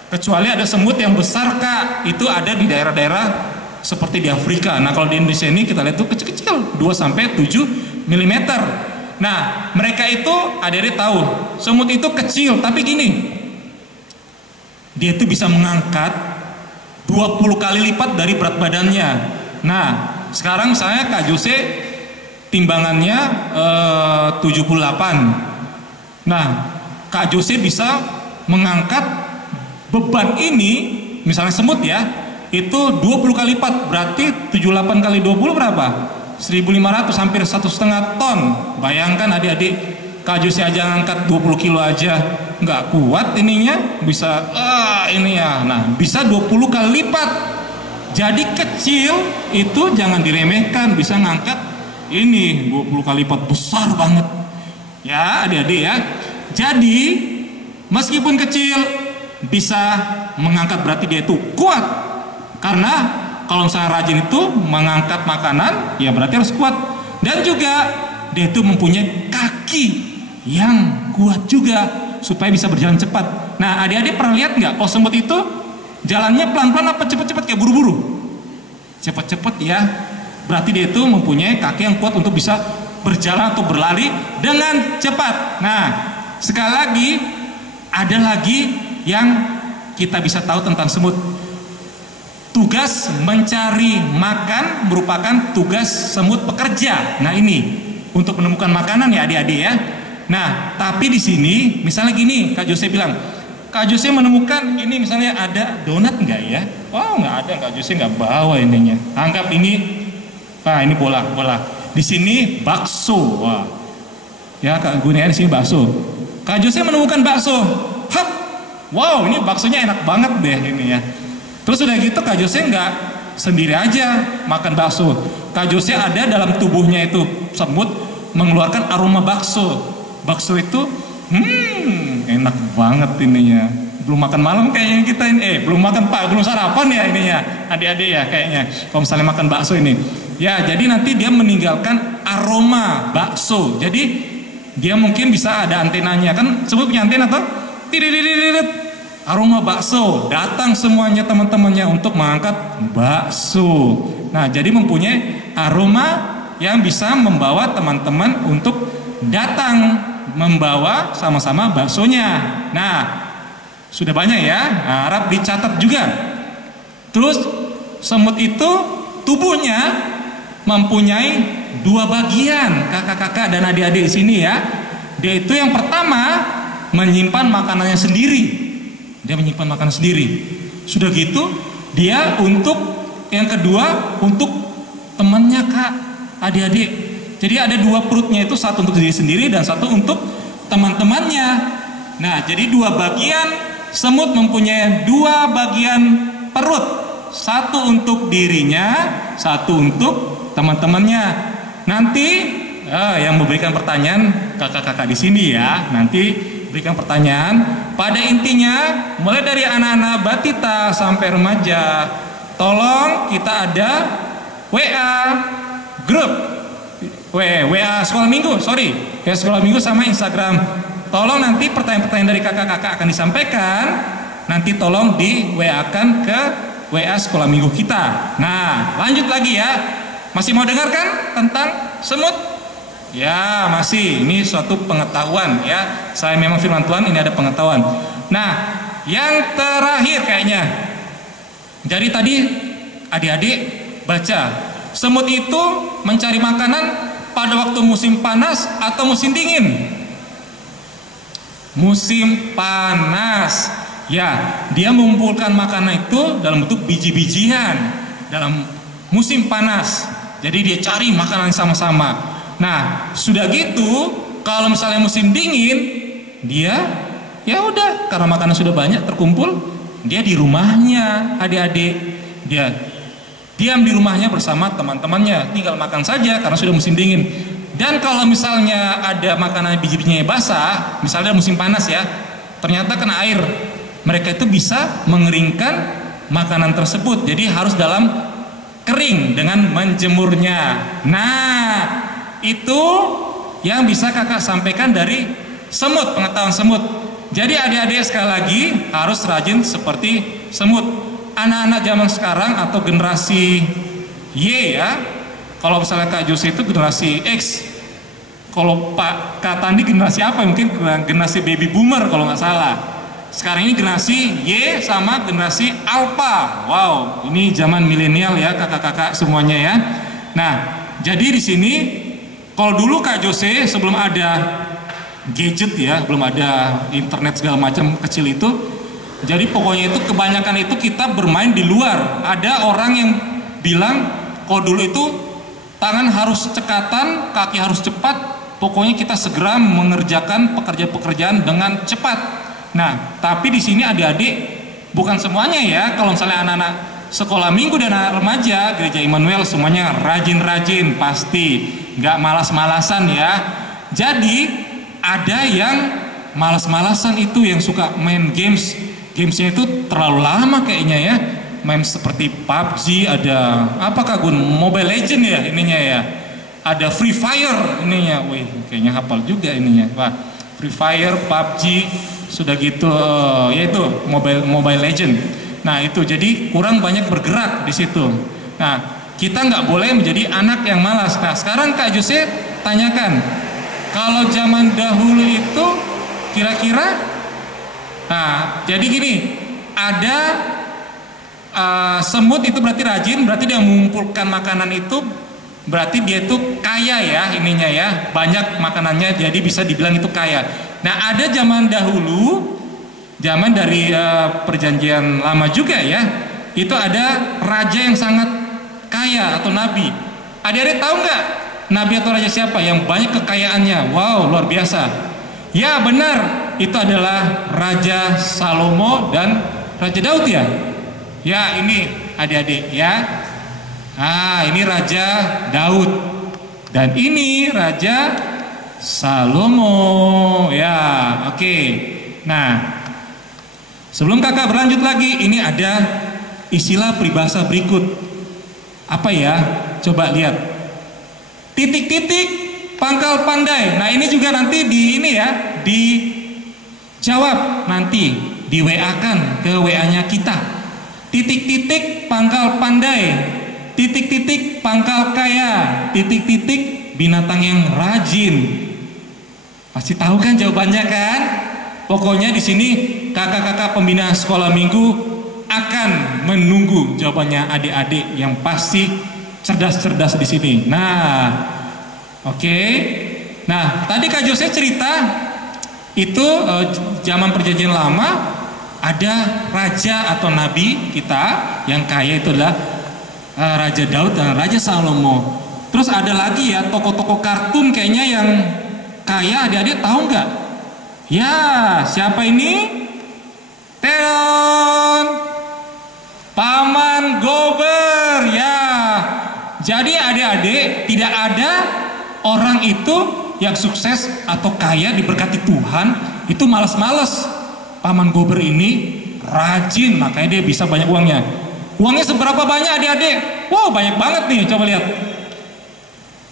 Kecuali ada semut yang besar kak, itu ada di daerah-daerah seperti di Afrika. Nah, kalau di Indonesia ini kita lihat itu kecil-kecil, 2 sampai 7 milimeter. Nah, mereka itu adik-adik tahu, semut itu kecil, tapi gini, dia itu bisa mengangkat 20 kali lipat dari berat badannya. Nah, sekarang misalnya Kak Jose timbangannya 78. Nah, Kak Jose bisa mengangkat beban ini, misalnya semut ya, itu 20 kali lipat, berarti 78 kali 20 berapa? 1.500, hampir 1,5 ton. Bayangkan adik-adik, Kak Jose aja ngangkat 20 kilo aja nggak kuat ininya, bisa ini ya. Nah, bisa 20 kali lipat. Jadi kecil itu jangan diremehkan, bisa ngangkat ini 20 kali lipat, besar banget. Ya, adik-adik ya. Jadi meskipun kecil bisa mengangkat, berarti dia itu kuat. Karena kalau misalnya rajin itu mengangkat makanan, ya berarti harus kuat. Dan juga dia itu mempunyai kaki yang kuat juga supaya bisa berjalan cepat. Nah, adik-adik pernah lihat nggak kalau semut itu jalannya pelan-pelan apa cepet-cepet kayak buru-buru? Cepet-cepet ya. Berarti dia itu mempunyai kaki yang kuat untuk bisa berjalan atau berlari dengan cepat. Nah, sekali lagi ada lagi yang kita bisa tahu tentang semut. Tugas mencari makan merupakan tugas semut pekerja. Nah, ini untuk menemukan makanan ya adik-adik ya. Nah, tapi di sini misalnya gini, Kak Jose bilang, Kak Jose menemukan ini misalnya ada donat nggak ya? Oh, nggak ada, Kak Jose nggak bawa ininya. Anggap ini, ini bola. Di sini bakso. Wah, ya Kak Gunia di sini bakso. Kak Jose menemukan bakso. Hap, wow, ini baksonya enak banget deh ini ya. Terus udah gitu Kak Jose nggak sendiri aja makan bakso. Kak Jose ada dalam tubuhnya itu semut mengeluarkan aroma bakso. Bakso itu enak banget ininya. Belum makan malam kayaknya kita ini. Belum makan belum sarapan ya ininya. Adik-adik ya kayaknya. Kalau misalnya makan bakso ini. Ya, jadi nanti dia meninggalkan aroma bakso. Jadi dia mungkin bisa ada antenanya. Kan semut punya antena tuh. Tidididididid. Aroma bakso, datang semuanya teman-temannya untuk mengangkat bakso. Nah, jadi mempunyai aroma yang bisa membawa teman-teman untuk datang membawa sama-sama baksonya. Nah, sudah banyak ya, harap dicatat juga. Terus semut itu tubuhnya mempunyai 2 bagian, kakak-kakak dan adik-adik di sini ya. Dia itu yang pertama menyimpan makanannya sendiri. Dia menyimpan makanan sendiri. Sudah gitu, dia untuk yang kedua untuk temannya kak, adik-adik. Jadi ada 2 perutnya itu, satu untuk diri sendiri dan satu untuk teman-temannya. Nah, jadi 2 bagian semut mempunyai 2 bagian perut, satu untuk dirinya, satu untuk teman-temannya. Nanti yang memberikan pertanyaan kakak-kakak di sini ya, nanti berikan pertanyaan. Pada intinya mulai dari anak-anak batita sampai remaja tolong kita ada WA grup, WA sekolah minggu, ya sekolah minggu sama Instagram. Tolong nanti pertanyaan-pertanyaan dari kakak-kakak akan disampaikan, nanti tolong di WA-kan ke WA sekolah minggu kita. Nah, lanjut lagi ya. Masih mau dengarkan tentang semut? Ya, masih. Ini suatu pengetahuan ya. Saya memang firman Tuhan, ini ada pengetahuan. Nah, yang terakhir kayaknya. Jadi tadi adik-adik baca, semut itu mencari makanan pada waktu musim panas atau musim dingin? Musim panas. Ya, dia mengumpulkan makanan itu dalam bentuk biji-bijian dalam musim panas. Jadi dia cari makanan sama-sama. Nah, sudah gitu, kalau misalnya musim dingin, dia ya udah, karena makanan sudah banyak terkumpul, dia di rumahnya, adik-adik. Dia diam di rumahnya bersama teman-temannya, tinggal makan saja karena sudah musim dingin. Dan kalau misalnya ada makanan biji-bijinya basah, misalnya musim panas ya, ternyata kena air, mereka itu bisa mengeringkan makanan tersebut. Jadi harus dalam kering dengan menjemurnya. Nah, itu yang bisa kakak sampaikan dari semut, pengetahuan semut. Jadi adik-adik sekali lagi harus rajin seperti semut. Anak-anak zaman sekarang atau generasi Y ya, kalau misalnya Kak Jose itu generasi X, kalau Kak Tandi generasi apa? Mungkin generasi baby boomer kalau nggak salah. Sekarang ini generasi Y sama generasi Alpha. Wow, ini zaman milenial ya kakak-kakak semuanya ya. Nah, jadi di sini kalau dulu Kak Jose sebelum ada gadget ya, belum ada internet segala macam kecil itu, jadi pokoknya itu kebanyakan itu kita bermain di luar. Ada orang yang bilang kalau dulu itu tangan harus cekatan, kaki harus cepat, pokoknya kita segera mengerjakan pekerjaan-pekerjaan dengan cepat. Nah, tapi di sini adik-adik bukan semuanya ya. Kalau misalnya anak-anak sekolah minggu dan anak remaja Gereja Immanuel semuanya rajin-rajin pasti, nggak malas-malasan ya. Jadi ada yang malas-malasan itu yang suka main gamesnya itu terlalu lama kayaknya ya. Main seperti PUBG, ada apakah Gun? Mobile Legend ya ininya ya. Ada Free Fire ininya. Wih, kayaknya hafal juga ininya. Wah, Free Fire, PUBG, sudah gitu yaitu Mobile Legend. Nah, itu jadi kurang banyak bergerak di situ. Nah, kita nggak boleh menjadi anak yang malas. Nah, sekarang Kak Jose tanyakan, kalau zaman dahulu itu kira-kira, nah jadi gini, ada semut itu berarti rajin, berarti dia mengumpulkan makanan itu, berarti dia itu kaya ya ininya ya, banyak makanannya, jadi bisa dibilang itu kaya. Nah, ada zaman dahulu, zaman dari perjanjian lama juga ya, itu ada raja yang sangat kaya atau nabi. Adik-adik tahu nggak nabi atau raja siapa yang banyak kekayaannya? Wow, luar biasa. Ya benar, itu adalah Raja Salomo dan Raja Daud ya. Ya ini adik-adik ya. Ah, ini Raja Daud dan ini Raja Salomo ya. Oke. Nah, sebelum kakak berlanjut lagi, ini ada istilah peribahasa berikut. Apa ya? Coba lihat. Titik-titik pangkal pandai. Nah, ini juga nanti di ini ya, dijawab nanti, di WA-kan ke WA-nya kita. Titik-titik pangkal pandai, titik-titik pangkal kaya, titik-titik binatang yang rajin. Pasti tahu kan jawabannya kan? Pokoknya di sini kakak-kakak pembina sekolah minggu akan menunggu jawabannya adik-adik yang pasti cerdas-cerdas di sini. Nah, oke. Nah, tadi Kak Jose cerita itu zaman perjanjian lama ada raja atau nabi kita yang kaya, itu adalah Raja Daud dan Raja Salomo. Terus ada lagi ya tokoh-tokoh kartun kayaknya yang kaya, adik-adik tahu nggak? Ya, siapa ini? Teon, Paman Gober ya. Jadi adik-adik, tidak ada orang itu yang sukses atau kaya diberkati Tuhan itu malas-malas. Paman Gober ini rajin, makanya dia bisa banyak uangnya. Uangnya seberapa banyak adik-adik? Wow, banyak banget nih, coba lihat.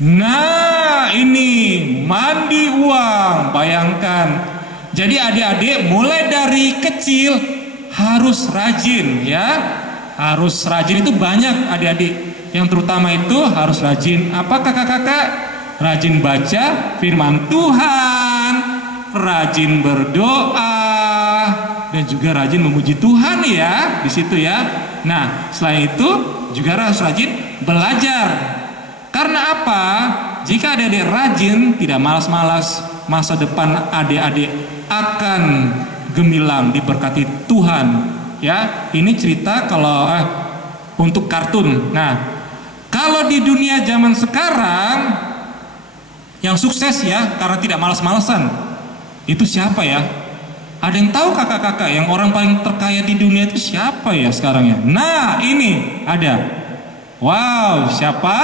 Nah, ini mandi uang, bayangkan. Jadi adik-adik mulai dari kecil harus rajin ya. Harus rajin itu banyak adik-adik. Yang terutama itu harus rajin apa kakak-kakak? Rajin baca firman Tuhan, rajin berdoa, dan juga rajin memuji Tuhan ya di situ ya. Nah, selain itu juga harus rajin belajar. Karena apa? Jika adik-adik rajin, tidak malas-malas, masa depan adik-adik akan gemilang, diberkati Tuhan. Ya, ini cerita kalau untuk kartun. Nah, kalau di dunia zaman sekarang yang sukses ya karena tidak malas-malasan, itu siapa ya? Ada yang tahu kakak-kakak yang orang paling terkaya di dunia itu siapa ya sekarang ya? Nah, ini ada. Wow, siapa?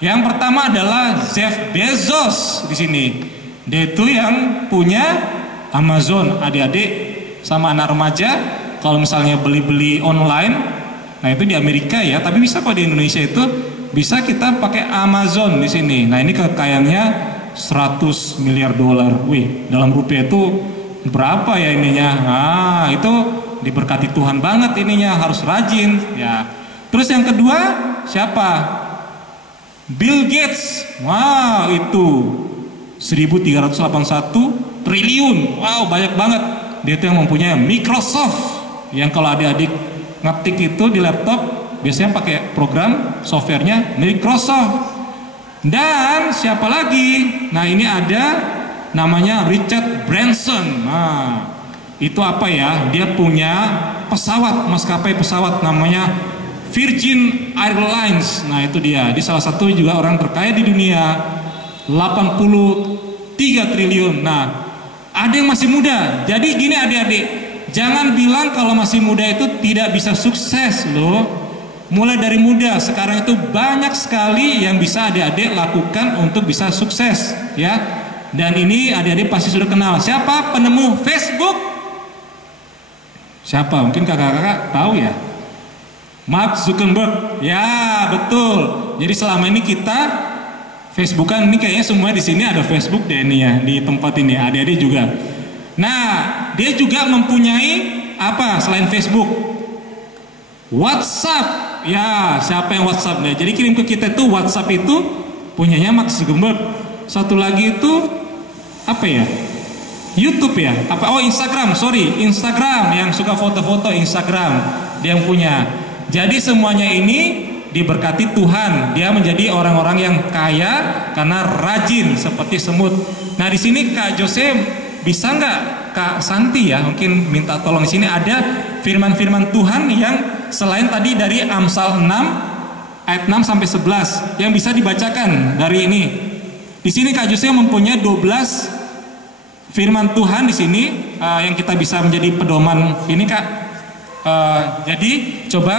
Yang pertama adalah Jeff Bezos di sini. Dia itu yang punya Amazon, adik-adik sama anak remaja. Kalau misalnya beli-beli online, nah itu di Amerika ya, tapi bisa kok di Indonesia itu bisa kita pakai Amazon di sini. Nah, ini kekayaannya 100 miliar dolar. Wih, dalam rupiah itu berapa ya ininya? Nah, itu diberkati Tuhan banget ininya, harus rajin ya. Terus yang kedua siapa? Bill Gates. Wow, itu 1381 triliun. Wow, banyak banget. Dia itu yang mempunyai Microsoft. Yang kalau adik-adik ngetik itu di laptop biasanya pakai program softwarenya Microsoft. Dan siapa lagi? Nah, ini ada namanya Richard Branson. Nah, itu apa ya? Dia punya pesawat, maskapai pesawat namanya Virgin Airlines. Nah, itu dia. Dia salah satu juga orang terkaya di dunia, 83 triliun. Nah, ada yang masih muda. Jadi gini adik-adik, jangan bilang kalau masih muda itu tidak bisa sukses loh. Mulai dari muda sekarang itu banyak sekali yang bisa adik-adik lakukan untuk bisa sukses ya. Dan ini adik-adik pasti sudah kenal. Siapa penemu Facebook? Siapa? Mungkin kakak-kakak tahu ya. Mark Zuckerberg. Ya, betul. Jadi selama ini kita Facebookan, ini kayaknya semua di sini ada Facebook deh ini ya, di tempat ini adik-adik juga. Nah, dia juga mempunyai apa selain Facebook? WhatsApp. Ya, siapa yang WhatsApp nih? Jadi kirim ke kita tuh WhatsApp itu punyanya Mark Zuckerberg. Satu lagi itu apa ya? YouTube ya? Apa? Oh, Instagram. Sorry, Instagram, yang suka foto-foto Instagram dia yang punya. Jadi semuanya ini diberkati Tuhan. Dia menjadi orang-orang yang kaya karena rajin seperti semut. Nah, di sini Kak Jose bisa nggak Kak Santi ya mungkin minta tolong. Di sini ada firman-firman Tuhan yang selain tadi dari Amsal 6 ayat 6 sampai 11 yang bisa dibacakan dari ini. Di sini Kak Jose mempunyai 12 firman Tuhan di sini yang kita bisa menjadi pedoman ini Kak. Jadi coba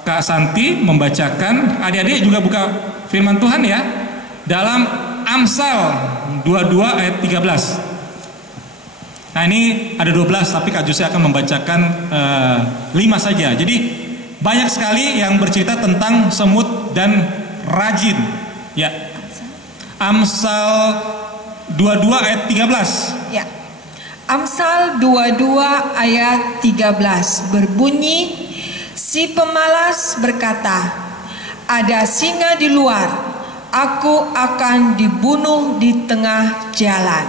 Kak Santi membacakan, adik-adik juga buka firman Tuhan ya, dalam Amsal 22 ayat 13. Nah, ini ada 12 tapi Kak Jose akan membacakan 5 saja. Jadi banyak sekali yang bercerita tentang semut dan rajin ya. Amsal 22 ayat 13 ya. Amsal 22 ayat 13 berbunyi, si pemalas berkata, ada singa di luar, aku akan dibunuh di tengah jalan.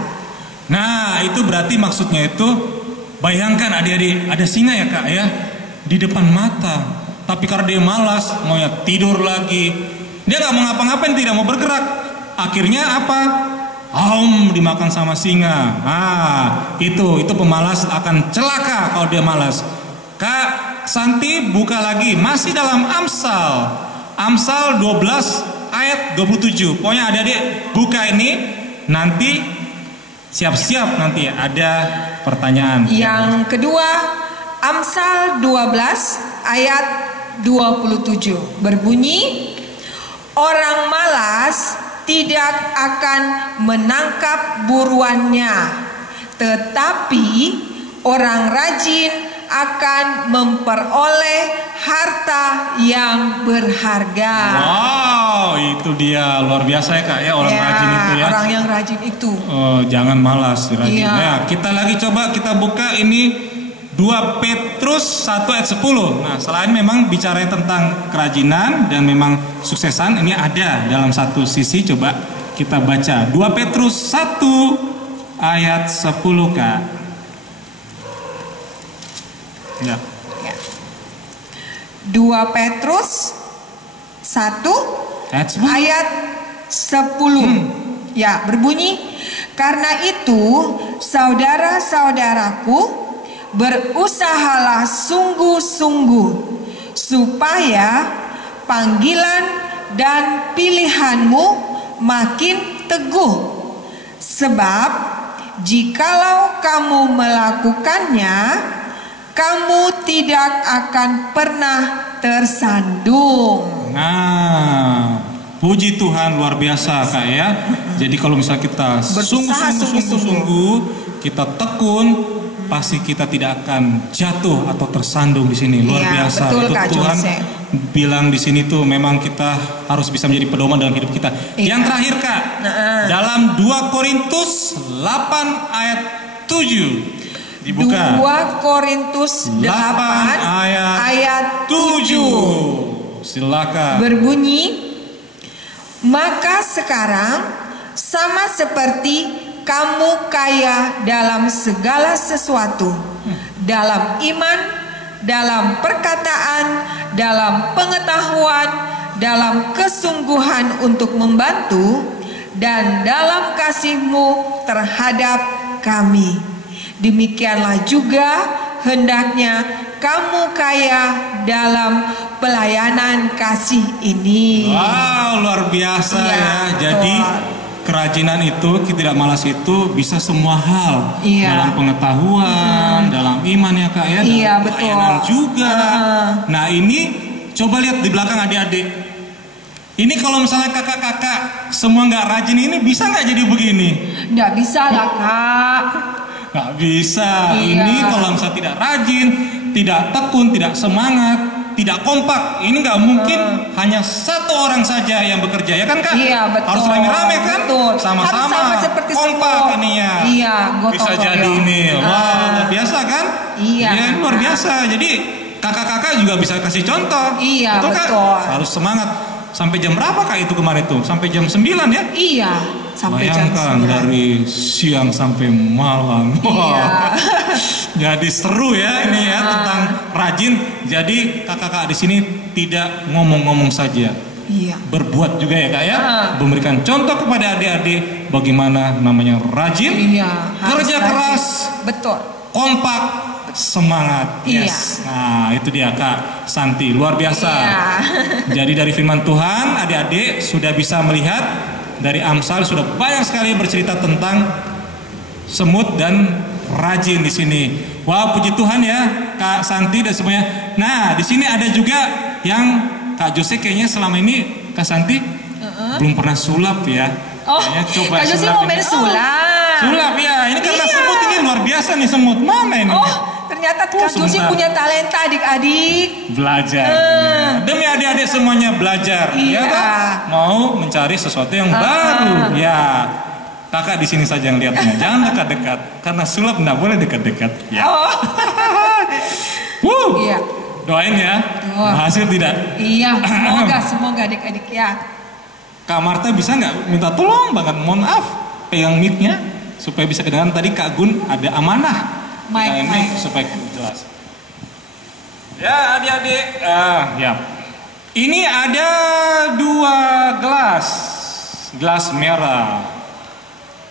Nah, itu berarti maksudnya itu, bayangkan adik-adik, ada singa ya Kak ya, di depan mata. Tapi karena dia malas, maunya tidur lagi. Dia gak mau ngapa-ngapain, tidak mau bergerak. Akhirnya apa? Dimakan sama singa. Nah, itu pemalas akan celaka kalau dia malas. Kak Santi buka lagi, masih dalam Amsal 12 ayat 27. Pokoknya adik-adik buka ini, nanti siap-siap nanti ada pertanyaan. Yang kedua, Amsal 12 ayat 27 berbunyi, orang malas tidak akan menangkap buruannya, tetapi orang rajin akan memperoleh harta yang berharga. Wow, itu dia luar biasa ya Kak ya, orang rajin itu ya. Orang yang rajin itu. Jangan malas rajin. Iya. Nah, kita lagi coba kita buka ini 2 Petrus 1 ayat 10. Nah, selain memang bicara tentang kerajinan dan memang suksesan, ini ada dalam satu sisi, coba kita baca 2 Petrus 1 ayat 10 Kak. Ya. 2 Petrus 1 Ayat 10. ayat 10. Ya, berbunyi, karena itu saudara-saudaraku, berusahalah sungguh-sungguh supaya panggilan dan pilihanmu makin teguh. Sebab jikalau kamu melakukannya, kamu tidak akan pernah tersandung. Nah, puji Tuhan luar biasa Kak ya. Jadi kalau misalnya kita sungguh-sungguh, kita tekun, pasti kita tidak akan jatuh atau tersandung di sini. Luar biasa. Betul, Itu Kak Tuhan Jose bilang di sini tuh memang kita harus bisa menjadi pedoman dalam hidup kita. Iya. Yang terakhir Kak, dalam 2 Korintus 8 ayat 7. Dibuka. 2 Korintus 8 ayat 7. Silakan. Berbunyi, maka sekarang sama seperti kamu kaya dalam segala sesuatu, dalam iman, dalam perkataan, dalam pengetahuan, dalam kesungguhan untuk membantu, dan dalam kasihmu terhadap kami. Demikianlah juga hendaknya kamu kaya dalam pelayanan kasih ini. Wow, luar biasa ya. Jadi kerajinan itu, tidak malas itu bisa semua hal. Dalam pengetahuan, dalam iman ya Kak ya, dalam pelayanan juga. Nah ini coba lihat di belakang adik-adik. Ini kalau misalnya kakak-kakak semua nggak rajin ini bisa nggak jadi begini? Nggak bisa lah Kak. Nggak bisa. Ini kalau misalnya tidak rajin, tidak tekun, tidak semangat, tidak kompak, ini nggak mungkin hanya satu orang saja yang bekerja ya kan Kak? Iya betul. Harus rame-rame kan? Betul. Sama-sama. Harus sama seperti kompak semua. ininya. Iya, bisa jadi ini. Wah, luar biasa kan? Iya. Ya, luar biasa. Jadi kakak-kakak juga bisa kasih contoh. Iya betul. Kak? Harus semangat. Sampai jam berapa Kak itu kemarin tuh? Sampai jam 9 ya? Iya. Sampai jam Bayangkan 9. dari siang sampai malam. Iya. Jadi seru ya ini ya tentang rajin. Jadi kakak-kakak di sini tidak ngomong-ngomong saja. Iya. Berbuat juga ya Kak ya. Memberikan contoh kepada adik-adik bagaimana namanya rajin. Iya. Kerja keras. Betul. Kompak. Semangat. Yes. Nah itu dia Kak Santi. Luar biasa. Iya. Jadi dari firman Tuhan adik-adik sudah bisa melihat. Dari Amsal sudah banyak sekali bercerita tentang semut dan rajin di sini. Wah, puji Tuhan ya, Kak Santi dan semuanya. Nah, di sini ada juga yang Kak Jose kayaknya selama ini Kak Santi belum pernah sulap ya. Oh, coba Kak Jose mau main sulap. Sulap ya, ini karena semut ini luar biasa nih semut. Mana ini? Oh, ternyata Kak Jose punya talenta adik-adik. Belajar. Demi adik-adik semuanya belajar. Iya. Ya, Kak? Mau mencari sesuatu yang baru. Ya. Kakak di sini saja yang lihatnya. Jangan dekat-dekat karena sulap nggak boleh dekat-dekat. Ya. Iya. Doain ya. Berhasil tidak? Iya, semoga adik-adik ya. Kak Marta bisa nggak minta tolong banget, mohon maaf, pegang mic-nya supaya bisa kedengaran. Tadi Kak Gun ada amanah. Mic supaya jelas. Ya adik-adik, ya. Ini ada 2 gelas merah.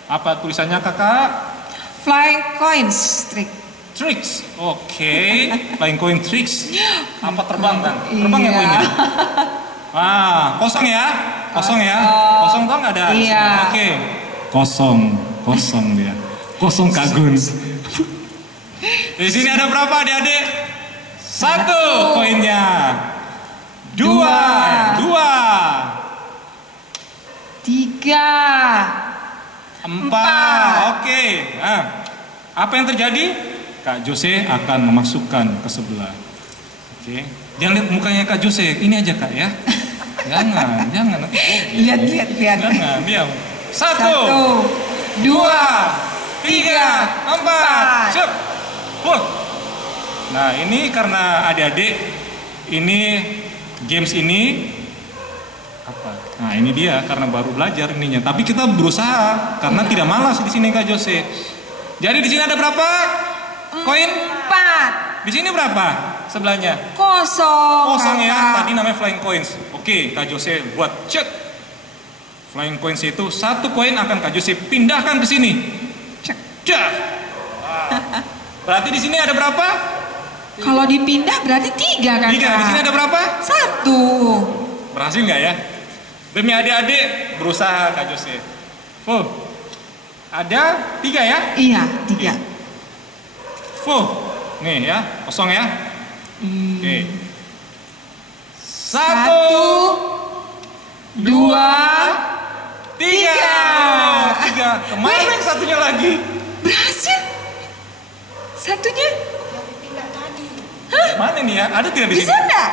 Apa tulisannya kakak? Flying coins Tricks, oke. Flying coin tricks. Apa terbang kan? Terbang ya koinnya? Kosong ya? Kosong tuh nggak ada. Iya. Oke. Kosong dia. Kosong Kak Gun. Di sini ada berapa adik-adik? 1 koinnya. 2, 3, 4. Oke. Nah, apa yang terjadi? Kak Jose akan memasukkan ke sebelah. Oke. Jangan lihat mukanya Kak Jose. Ini aja Kak ya. Jangan. Nanti Lihat. Jangan, diam. 1, 2, 3, 4. 4. Siap. Nah, ini karena adik-adik ini games ini apa? Nah, ini dia karena baru belajar ininya. Tapi kita berusaha karena tidak malas di sini Kak Jose. Jadi di sini ada berapa koin? 4. Di sini berapa? Sebelahnya? Kosong ya. Tadi namanya flying coins. Oke, Kak Jose buat cek. Flying coins itu 1 koin akan Kak Jose pindahkan ke sini. Cek. Berarti di sini ada berapa? Kalau dipindah berarti 3 kan? 3. Di sini ada berapa? 1. Berhasil nggak ya? Demi adik-adik berusaha Kak Jose. Ada 3 ya? Iya, 3. Nih ya, kosong ya. Oke. 1, 2, 3. Kemana yang satunya lagi? Berhasil. Satunya? Mana nih ya? Ada tidak di sini? Bisa enggak?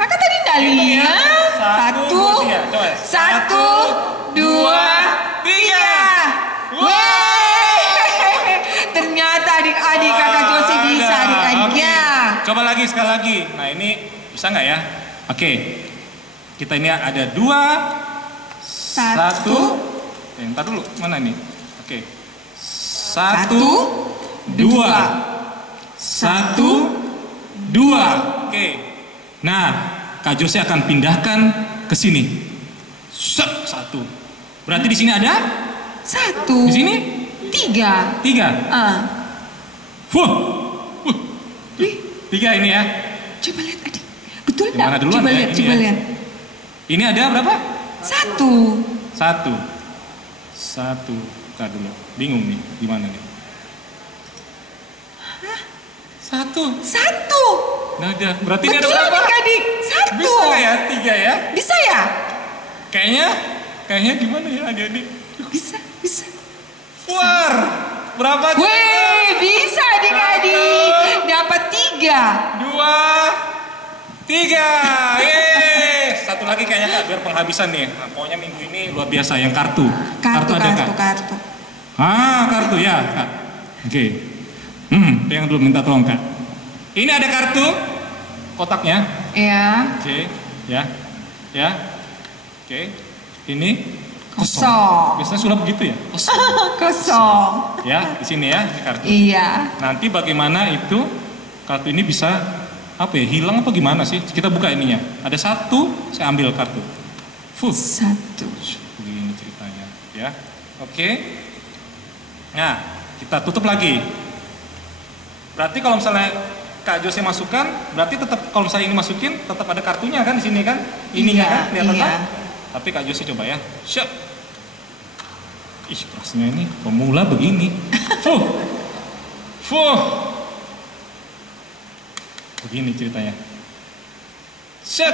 Kakak tadi enggak lihat. 1, 2, 3. Ternyata adik-adik Kakak Jose bisa adik-adiknya. Coba lagi sekali lagi. Nah ini bisa nggak ya? Oke. Kita ini ada 2, 1. Ntar dulu mana nih? Oke. 1, 2. 1, 2. Oke. Nah, Kak Jose akan pindahkan ke sini. 1. Berarti di sini ada 1. Di sini 3. 3. 3 ini ya. Coba lihat adik. Betul Yang mana enggak? duluan Coba ya? lihat, Ini coba ya. lihat. Ini ada berapa? 1. 1. Ntar dulu. Bingung nih, gimana nih? 1. Nah, ada. Berarti ini ada Betul berapa? adik-adik. 1. Bisa nggak ya? 3 ya? Bisa ya? Kayaknya gimana ya adik-adik? Bisa. War! Berapa? Wih, bisa adik-adik. Dapat 3. 2, 3. Yeay! Satu lagi kayaknya Kak, biar penghabisan nih. Nah, pokoknya minggu ini luar biasa yang kartu. Kartu. Ada Kak? Kartu ya Kak. Oke. Yang dulu minta tolong Kak. Ini ada kartu kotaknya. Ya. Oke, ya. Oke. Ini Kosong. Biasanya sulap begitu ya? Kosong. Ya, di sini ya, ini kartu. Iya. Nanti bagaimana itu kartu ini bisa hilang apa gimana sih? Kita buka ininya. Ada 1, saya ambil kartu. 1. Begini ceritanya, ya. Oke. Nah, kita tutup lagi. Berarti kalau misalnya Kak Jose masukkan, berarti tetap kalau misalnya ini masukin, tetap ada kartunya kan di sini kan? Ininya kan kelihatan kan? Tapi Kak Jose coba ya. Siap. Ih, kelasnya ini pemula begini. Begini ceritanya. Siap.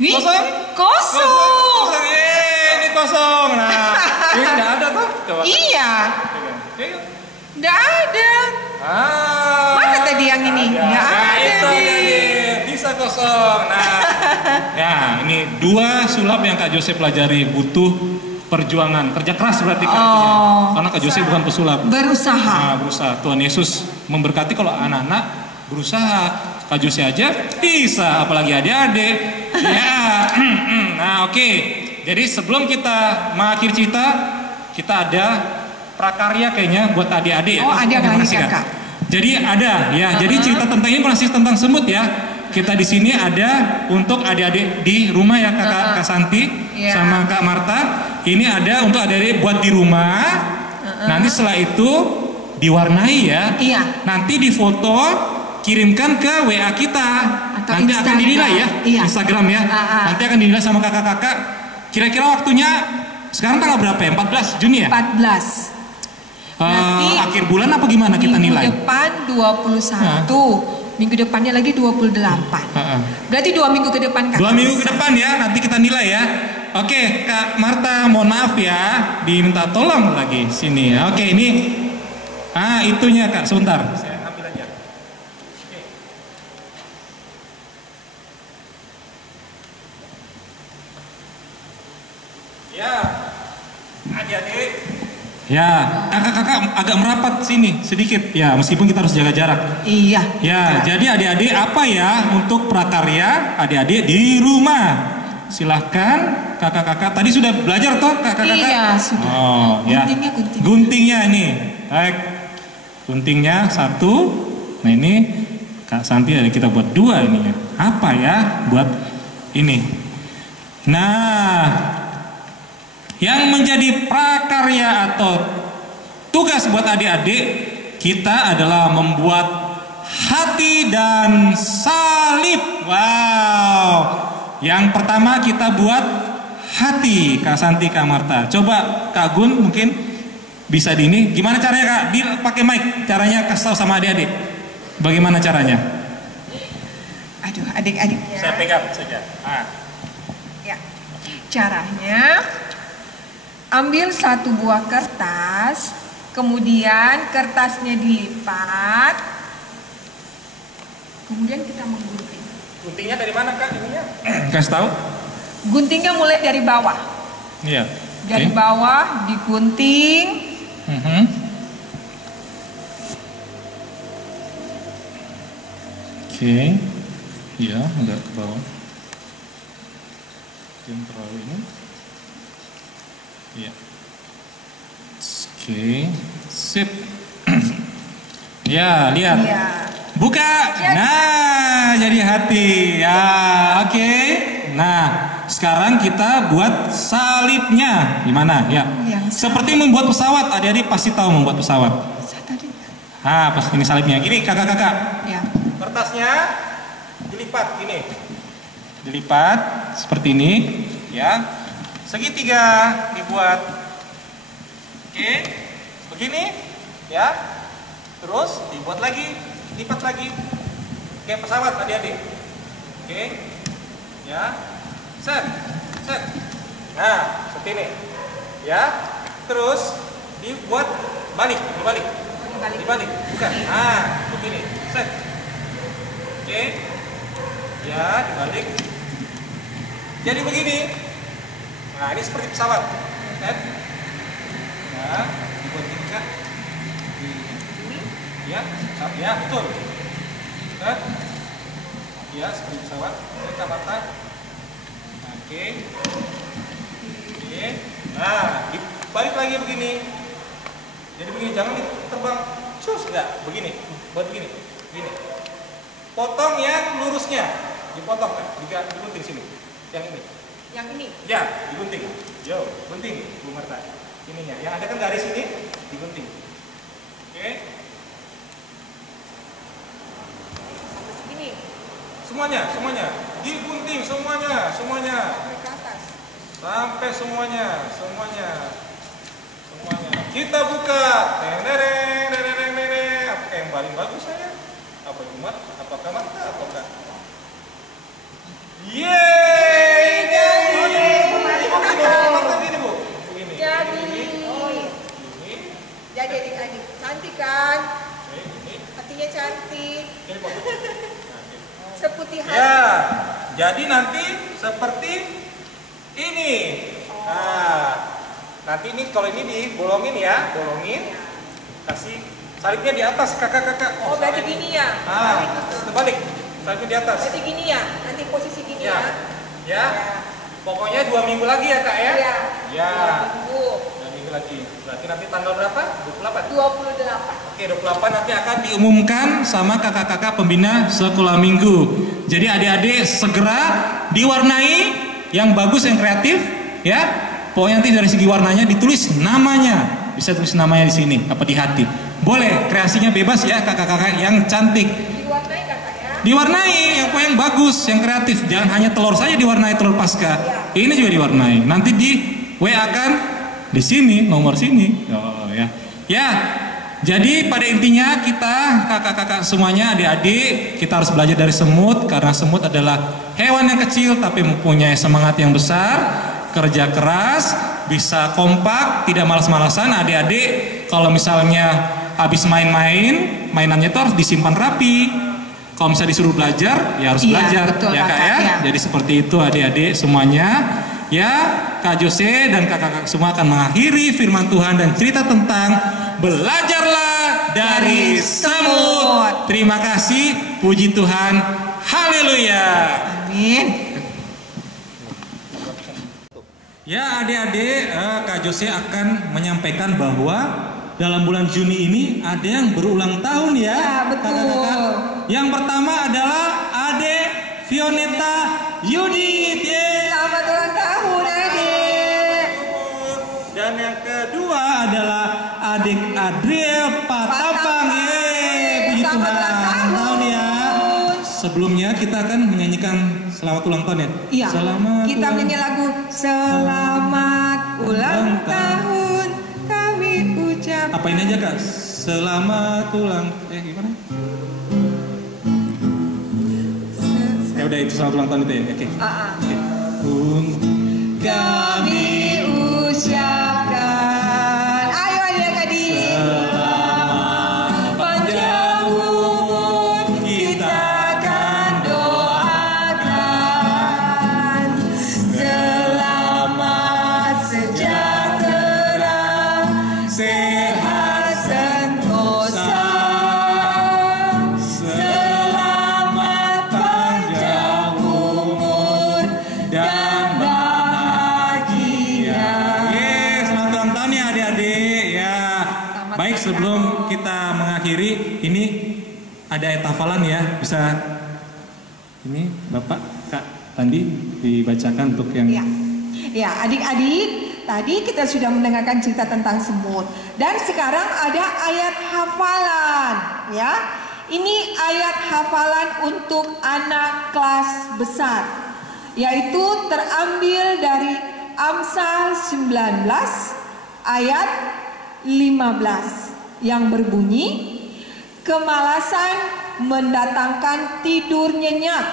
Wih, Kosong. Ini kosong. Nah, ini nggak ada tuh. Coba. Iya. Pegang. Nggak ada. Mana tadi yang ini? Nggak ada. Itu nih. Bisa kosong. Nah, ya ini 2 sulap yang Kak Jose pelajari, butuh perjuangan, kerja keras berarti Kak. Karena Kak Jose bukan pesulap. Berusaha. Berusaha. Tuhan Yesus memberkati kalau anak-anak berusaha. Kak Jose aja bisa, apalagi adik-adik. Ya. Nah, oke. Jadi sebelum kita mengakhiri cerita, kita ada prakarya kayaknya buat adik-adik ya. Ada kali Kakak. Jadi ada ya. Jadi cerita tentang ini masih tentang semut ya. Kita di sini ada untuk adik-adik di rumah ya Kak Santi sama Kak Marta. Ini ada untuk adik-adik buat di rumah. Nanti setelah itu diwarnai ya. Iya. Nanti difoto, kirimkan ke WA kita. Atau nanti Instagram. akan dinilai ya. Iya. Instagram ya. Nanti akan dinilai sama kakak-kakak. Kira-kira waktunya sekarang tanggal berapa ya? 14 Juni ya? 14. Nanti akhir bulan apa gimana kita nilai? Minggu depan 21. Minggu depannya lagi 28. Berarti 2 minggu ke depan Kak. 2 minggu ke depan ya, nanti kita nilai ya. Oke, Kak Marta, mohon maaf ya, diminta tolong lagi sini ya. Oke, ini Itunya Kak, sebentar. Saya ambil aja. Oke. Ya, adik-adik. Ya, kakak-kakak agak merapat sini sedikit. Ya, meskipun kita harus jaga jarak. Iya. Ya, jadi adik-adik apa ya untuk prakarya adik-adik di rumah? Silahkan kakak-kakak. Tadi sudah belajar toh kakak-kakak? Iya, sudah. Oh, ya. Guntingnya ini. Baik. Guntingnya 1. Nah, ini Kak Santi ada kita buat 2 ininya. Apa ya buat ini? Nah, yang menjadi prakarya atau tugas buat adik-adik kita adalah membuat hati dan salib. Wow. Yang pertama kita buat hati, Kak Santi, Kak Marta. Coba Kak Gun mungkin bisa di ini. Gimana caranya Kak? Pakai mic. Caranya kasih tahu sama adik-adik. Bagaimana caranya? Aduh, adik-adik. Saya pegang saja. Ya. Caranya ambil 1 buah kertas, kemudian kertasnya dilipat, kemudian kita menggunting. Guntingnya dari mana Kak? Ininya? Kasih tahu. Guntingnya mulai dari bawah. Iya. Dari bawah digunting. Oke. Iya, agak ke bawah. Jangan terlalu ini. Iya. Oke. Sip. Ya, lihat. Iya. Buka. Nah, jadi hati. Ya, oke. Nah, sekarang kita buat salibnya. Gimana? Ya. Seperti membuat pesawat. Adik-adik pasti tahu membuat pesawat. Pas ini salibnya. Gini, kakak-kakak. Ya. Kertasnya dilipat gini. Dilipat seperti ini, ya. Segitiga dibuat. Oke. Begini, ya. Terus dibuat lagi, lipat lagi. Kayak pesawat adik-adik. Oke. Ya. Set. Nah, seperti ini. Ya. Terus dibuat dibalik. Bukan. Nah, begini. Set. Oke. Ya, dibalik. Jadi begini. Nah, ini seperti pesawat. Set. Nah, dibuat gini Kak. Ya, betul. Set. Ya, seperti pesawat. Kita mata. Oke. Nah, dibalik lagi begini. Jadi begini, jangan terbang. Cus enggak, begini. Buat begini. Gini. Potong yang lurusnya. Dipotong kan, digunting sini. Yang ini. Yang ini. Ya, digunting. Yo, gunting Bu Marta. Ininya. Yang ada kan garis ini, digunting. Oke. Sampai segini. Semuanya. Digunting semuanya. Ke atas. Sampai semuanya. Kita buka. Apakah yang paling bagus saya? Apa Jumat? Apakah Marta? Apakah? Yeay! Begini Bu. Begini. Jadi adik-adik cantik kan? Ini. Hatinya cantik. Ini bagus. Seputih hati. Ya, jadi nanti seperti ini. Nah, nanti ini kalau ini dibolongin ya, kasih salibnya di atas kakak-kakak. Oh, berarti gini ya? Terbalik, salibnya di atas. Berarti gini ya? Nanti posisi gini ya? Ya. Pokoknya 2 minggu lagi ya Kak ya? Iya. Ya. 2 minggu lagi. Berarti nanti tanggal berapa? 28? 28. Oke, 28 nanti akan diumumkan sama kakak-kakak pembina sekolah minggu. Jadi adik-adik segera diwarnai yang bagus, yang kreatif, ya. Pokoknya nanti dari segi warnanya ditulis namanya. Bisa tulis namanya di sini, apa di hati. Boleh, kreasinya bebas ya kakak-kakak yang cantik. Diwarnai kakak ya? Diwarnai, yang bagus, yang kreatif. Jangan hanya telur saja diwarnai, telur pasca. Ini juga diwarnai. Nanti di WA kan di sini, nomor sini. Oh ya. Ya. Jadi pada intinya kita kakak-kakak semuanya, adik-adik, kita harus belajar dari semut karena semut adalah hewan yang kecil tapi mempunyai semangat yang besar, kerja keras, bisa kompak, tidak malas-malasan. Adik-adik kalau misalnya habis main-main, mainannya itu harus disimpan rapi. Kalau misalnya disuruh belajar, ya harus Iya, belajar, betul, ya Kak ya. Iya. Jadi seperti itu adik-adik semuanya. Ya, Kak Jose dan kakak-kakak semua akan mengakhiri firman Tuhan dan cerita tentang belajarlah dari semut. Terima kasih, puji Tuhan, haleluya. Amin. Ya adik-adik, Kak Jose akan menyampaikan bahwa dalam bulan Juni ini ada yang berulang tahun ya, Ya, betul. kakak-kakak. Yang pertama adalah adik Fioneta Yudit. Selamat ulang tahun, adik. Dan yang kedua adalah adik Adriel Patapang. Puji Selamat Tuhan. ulang tahun. Tahun ya. Sebelumnya kita akan menyanyikan selamat ulang tahun ya. Iya. Selamat Kita ulang- nyanyi lagu Selamat ulang tahun kami ucap. Apa ini aja Kak? Selamat ulang. Gimana? Ya udah itu selamat ulang tahun itu ya. Oke. Oke. Kami ucapkan. Ayo adik-adik. Panjang umur kita akan doakan. Selamat sejahtera, sehat sentosa. Selamat panjang umur dan bahagia. Selamat ulang tahun ya adik-adik ya. Baik, sebelum kita mengakhiri ini ada ayat hafalan ya. Bisa ini Bapak Kak Tandi dibacakan untuk yang Ya, ya adik-adik, tadi kita sudah mendengarkan cerita tentang semut dan sekarang ada ayat hafalan, ya. Ini ayat hafalan untuk anak kelas besar, yaitu terambil dari Amsal 19 ayat 15 yang berbunyi, kemalasan mendatangkan tidur nyenyak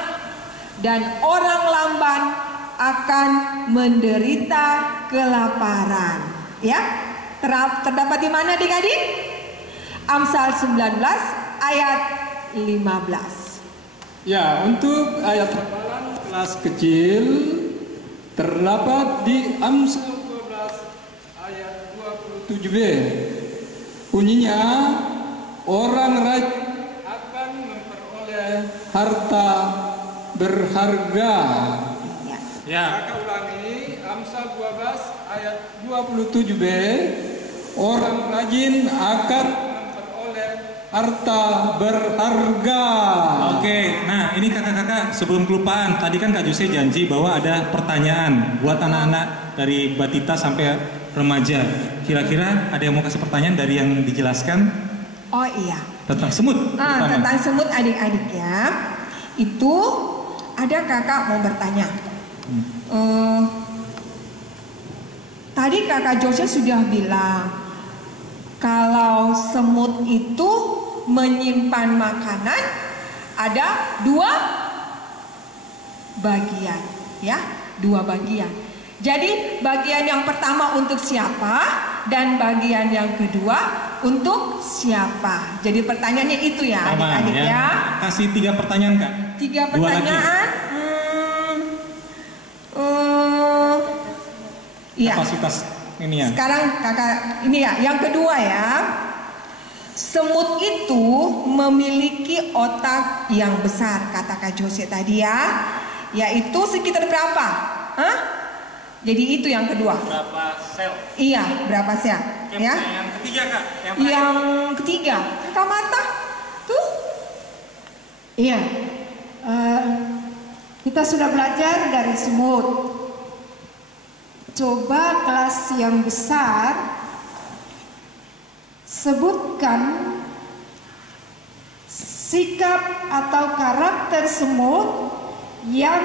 dan orang lamban akan menderita kelaparan. Ya, terdapat di mana adik-adik? Amsal 19 ayat 15. Ya, untuk ayat hafalan kelas kecil terdapat di Amsal 12 ayat 27b. Bunyinya, orang rajin akan memperoleh harta berharga. ya. Kakak ulangi, Amsal 12 ayat 27b. Orang rajin akan memperoleh harta berharga. Oke, nah ini kakak-kakak sebelum kelupaan, tadi kan Kak Jose janji bahwa ada pertanyaan buat anak-anak dari batita sampai remaja. Kira-kira ada yang mau kasih pertanyaan dari yang dijelaskan Oh iya. tentang semut? Nah, terutama? tentang semut adik-adik ya. Itu ada kakak mau bertanya. Tadi kakak Jose sudah bilang kalau semut itu menyimpan makanan ada 2 bagian, ya, 2 bagian. Jadi bagian yang pertama untuk siapa dan bagian yang kedua untuk siapa. Jadi pertanyaannya itu ya adik-adik ya. Kasih 3 pertanyaan Kak. 3 Dua lagi. pertanyaan. Iya. Kapasitas ini ya. Sekarang kakak ini ya, yang kedua ya. Semut itu memiliki otak yang besar, kata Kak Jose tadi ya. Yaitu sekitar berapa? Hah? Jadi itu yang kedua. Berapa sel? Iya, berapa sel? Ya. Yang ketiga Kak. Yang ketiga, Kak Marta. Tuh. Iya. Kita sudah belajar dari semut. Coba kelas yang besar sebutkan sikap atau karakter semut yang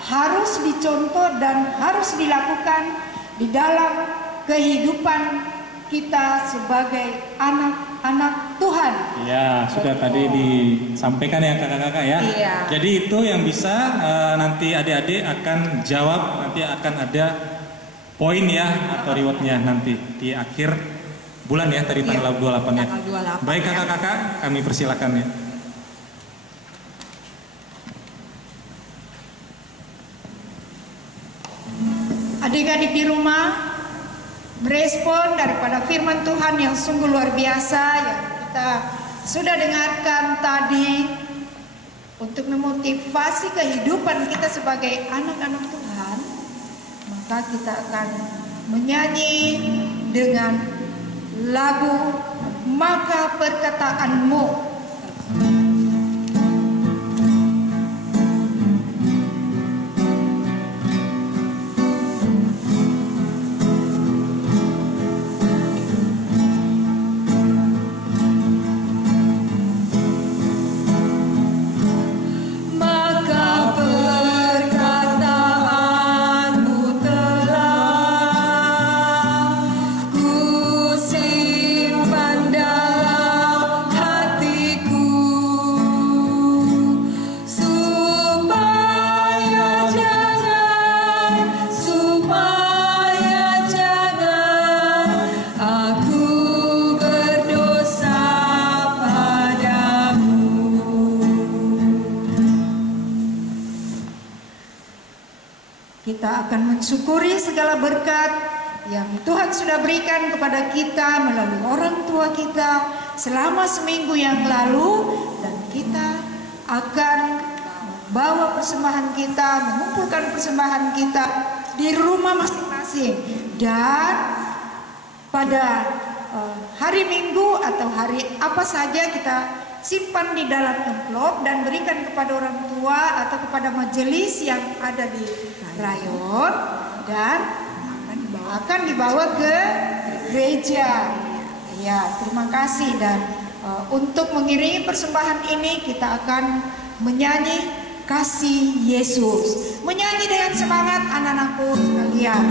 harus dicontoh dan harus dilakukan di dalam kehidupan kita sebagai anak-anak Tuhan. Ya, sudah tadi disampaikan ya kakak-kakak ya. Iya. Jadi itu yang bisa nanti adik-adik akan jawab, nanti akan ada poin ya atau rewardnya nanti di akhir bulan ya, tadi tanggal 28 ya. Tanggal 28, Baik ya. kakak-kakak, kami persilakan ya. Adik-adik di rumah merespon daripada firman Tuhan yang sungguh luar biasa yang kita sudah dengarkan tadi untuk memotivasi kehidupan kita sebagai anak-anak Tuhan, maka kita akan menyanyi dengan lagu Maka Perkataanmu. Kita akan mensyukuri segala berkat yang Tuhan sudah berikan kepada kita melalui orang tua kita selama seminggu yang lalu, dan kita akan membawa persembahan kita, mengumpulkan persembahan kita di rumah masing-masing, dan pada hari Minggu atau hari apa saja kita simpan di dalam amplop dan berikan kepada orang tua atau kepada majelis yang ada di rayon, dan akan dibawa ke gereja. Ya, terima kasih. Dan untuk mengiringi persembahan ini kita akan menyanyi Kasih Yesus. Menyanyi dengan semangat anak-anakku sekalian.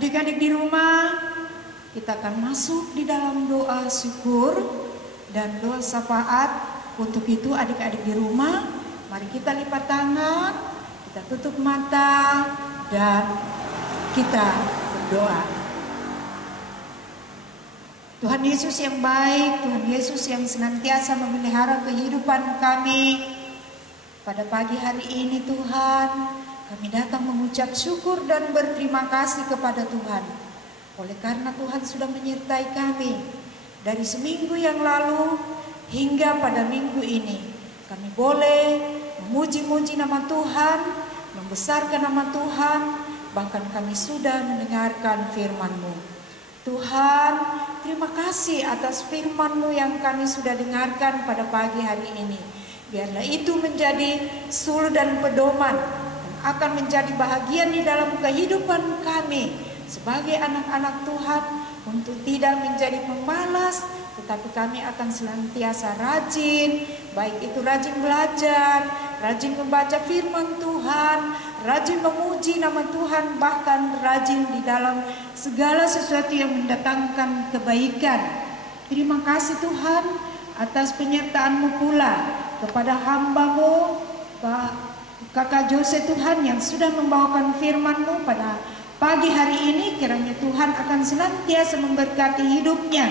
Adik-adik di rumah, kita akan masuk di dalam doa syukur dan doa syafaat. Untuk itu adik-adik di rumah, mari kita lipat tangan, kita tutup mata, dan kita berdoa. Tuhan Yesus yang baik, Tuhan Yesus yang senantiasa memelihara kehidupan kami, pada pagi hari ini Tuhan, kami datang mengucap syukur dan berterima kasih kepada Tuhan. Oleh karena Tuhan sudah menyertai kami dari seminggu yang lalu hingga pada minggu ini. Kami boleh memuji-muji nama Tuhan, membesarkan nama Tuhan, bahkan kami sudah mendengarkan firman-Mu. Tuhan, terima kasih atas firman-Mu yang kami sudah dengarkan pada pagi hari ini. Biarlah itu menjadi suluh dan pedoman, akan menjadi bahagian di dalam kehidupan kami sebagai anak-anak Tuhan, untuk tidak menjadi pemalas, tetapi kami akan senantiasa rajin, baik itu rajin belajar, rajin membaca firman Tuhan, rajin memuji nama Tuhan, bahkan rajin di dalam segala sesuatu yang mendatangkan kebaikan. Terima kasih Tuhan atas penyertaan-Mu pula kepada hamba-Mu Pak Kakak Jose Tuhan yang sudah membawakan firman-Mu pada pagi hari ini. Kiranya Tuhan akan senantiasa memberkati hidupnya,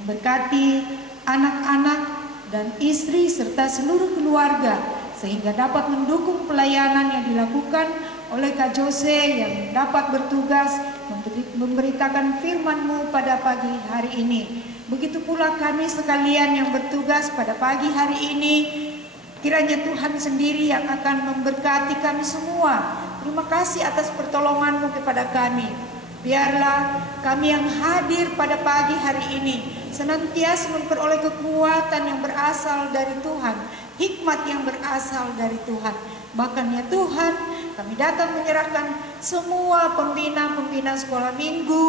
memberkati anak-anak dan istri serta seluruh keluarga, sehingga dapat mendukung pelayanan yang dilakukan oleh Kak Jose yang dapat bertugas memberitakan firman-Mu pada pagi hari ini. Begitu pula kami sekalian yang bertugas pada pagi hari ini. Kiranya Tuhan sendiri yang akan memberkati kami semua. Terima kasih atas pertolongan-Mu kepada kami. Biarlah kami yang hadir pada pagi hari ini senantiasa memperoleh kekuatan yang berasal dari Tuhan, hikmat yang berasal dari Tuhan. Bahkan ya Tuhan, kami datang menyerahkan semua pembina-pembina sekolah minggu.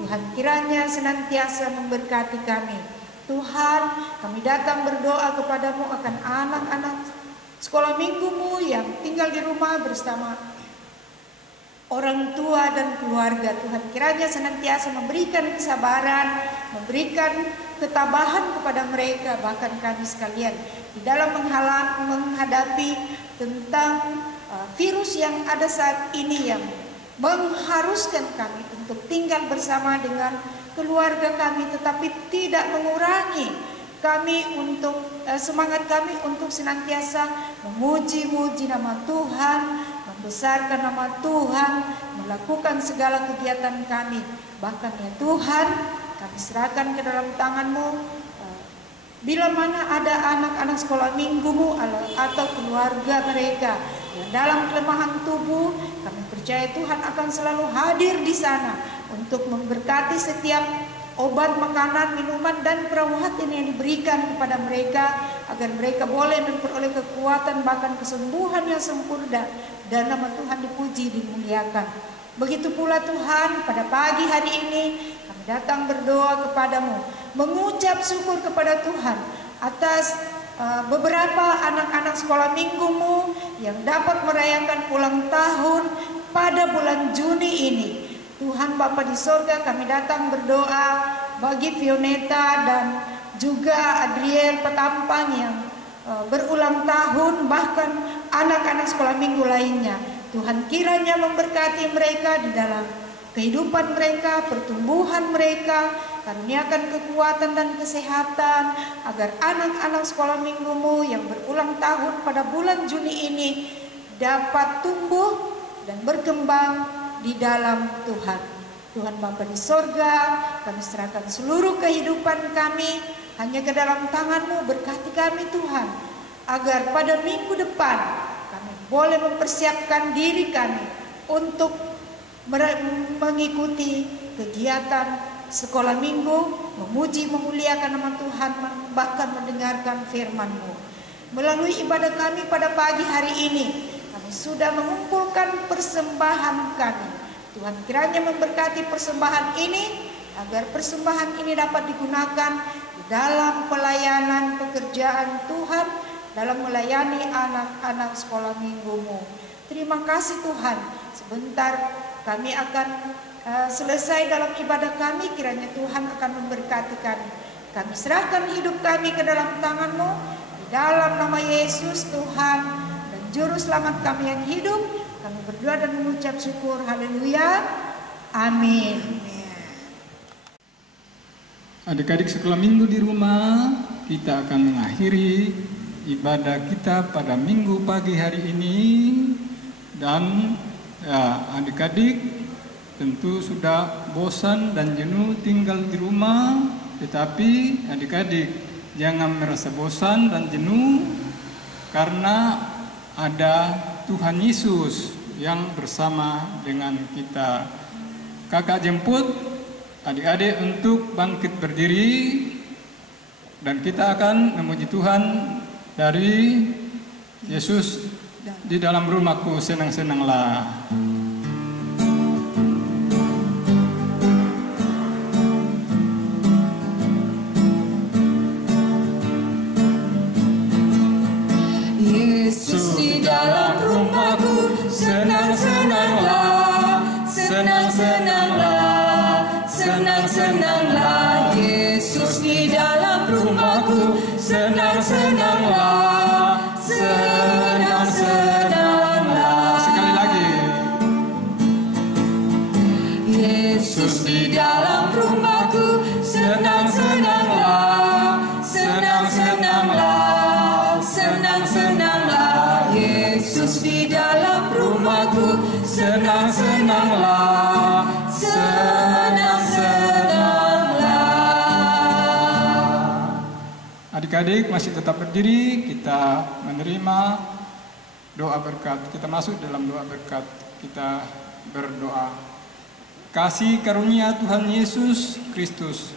Tuhan kiranya senantiasa memberkati kami. Tuhan, kami datang berdoa kepada-Mu akan anak-anak sekolah minggu-Mu yang tinggal di rumah bersama orang tua dan keluarga. Tuhan kiranya senantiasa memberikan kesabaran, memberikan ketabahan kepada mereka, bahkan kami sekalian di dalam menghadapi tentang virus yang ada saat ini yang mengharuskan kami untuk tinggal bersama dengan keluarga kami, tetapi tidak mengurangi kami untuk semangat kami untuk senantiasa memuji-muji nama Tuhan, membesarkan nama Tuhan, melakukan segala kegiatan kami. Bahkan ya Tuhan, kami serahkan ke dalam tangan-Mu. Bila mana ada anak-anak sekolah minggu-Mu atau keluarga mereka yang dalam kelemahan tubuh, kami percaya Tuhan akan selalu hadir di sana untuk memberkati setiap obat, makanan, minuman, dan perawatan yang diberikan kepada mereka, agar mereka boleh memperoleh kekuatan bahkan kesembuhan yang sempurna, dan nama Tuhan dipuji, dimuliakan. Begitu pula Tuhan, pada pagi hari ini kami datang berdoa kepada-Mu, mengucap syukur kepada Tuhan atas beberapa anak-anak sekolah minggu-Mu yang dapat merayakan ulang tahun pada bulan Juni ini. Tuhan Bapa di sorga, kami datang berdoa bagi Fioneta dan juga Adriel Petampang yang berulang tahun, bahkan anak-anak sekolah minggu lainnya. Tuhan kiranya memberkati mereka di dalam kehidupan mereka, pertumbuhan mereka, karuniakan kekuatan dan kesehatan, agar anak-anak sekolah minggu-Mu yang berulang tahun pada bulan Juni ini dapat tumbuh dan berkembang di dalam Tuhan. Tuhan Bapa di sorga, kami serahkan seluruh kehidupan kami hanya ke dalam tangan-Mu. Berkati kami Tuhan, agar pada minggu depan kami boleh mempersiapkan diri kami untuk mengikuti kegiatan sekolah minggu, memuji, memuliakan nama Tuhan, bahkan mendengarkan firman-Mu. Melalui ibadah kami pada pagi hari ini, kami sudah mengumpulkan persembahan kami. Tuhan kiranya memberkati persembahan ini, agar persembahan ini dapat digunakan di dalam pelayanan pekerjaan Tuhan, dalam melayani anak-anak sekolah minggu-Mu. Terima kasih Tuhan. Sebentar kami akan selesai dalam ibadah kami, kiranya Tuhan akan memberkati kami. Kami serahkan hidup kami ke dalam tangan-Mu, di dalam nama Yesus Tuhan dan Juru Selamat kami yang hidup. Kami berdoa dan mengucap syukur. Haleluya. Amin. Adik-adik sekolah minggu di rumah, kita akan mengakhiri ibadah kita pada minggu pagi hari ini. Dan ya, adik-adik tentu sudah bosan dan jenuh tinggal di rumah, tetapi adik-adik jangan merasa bosan dan jenuh, karena ada Tuhan Yesus yang bersama dengan kita. Kakak jemput adik-adik untuk bangkit berdiri, dan kita akan memuji Tuhan dari Yesus di dalam rumahku senang-senanglah. Yesus jiwaku, senang-senanglah, senang-senanglah. Adik-adik masih tetap berdiri, kita menerima doa berkat. Kita masuk dalam doa berkat. Kita berdoa. Kasih karunia Tuhan Yesus Kristus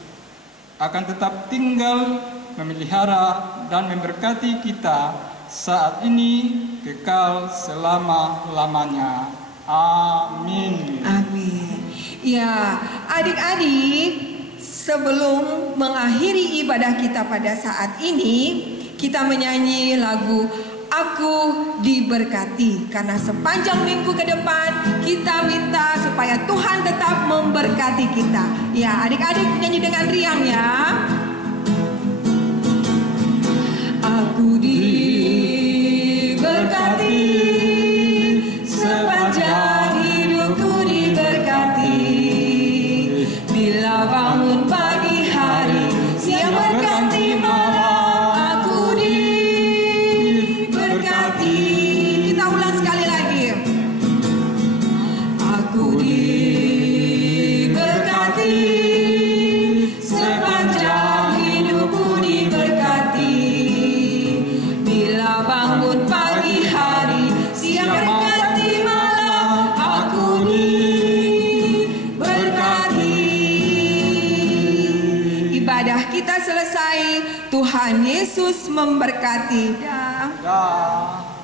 akan tetap tinggal, memelihara dan memberkati kita saat ini kekal selama-lamanya. Amin. Amin. Ya, adik-adik, sebelum mengakhiri ibadah kita pada saat ini, kita menyanyi lagu Aku Diberkati, karena sepanjang minggu ke depan kita minta supaya Tuhan tetap memberkati kita. Ya, adik-adik nyanyi dengan riang ya. Aku diberkati, sepanjang hidupku diberkati. Bila bangun pagi hari, siang berganti malam, aku diberkati. Kita ulang sekali lagi. Aku diberkati, sepanjang hidupku diberkati. Bila bangun pagi hari, siang berganti malam, aku diberkati. Ibadah kita selesai. Tuhan Yesus memberkati. Dah.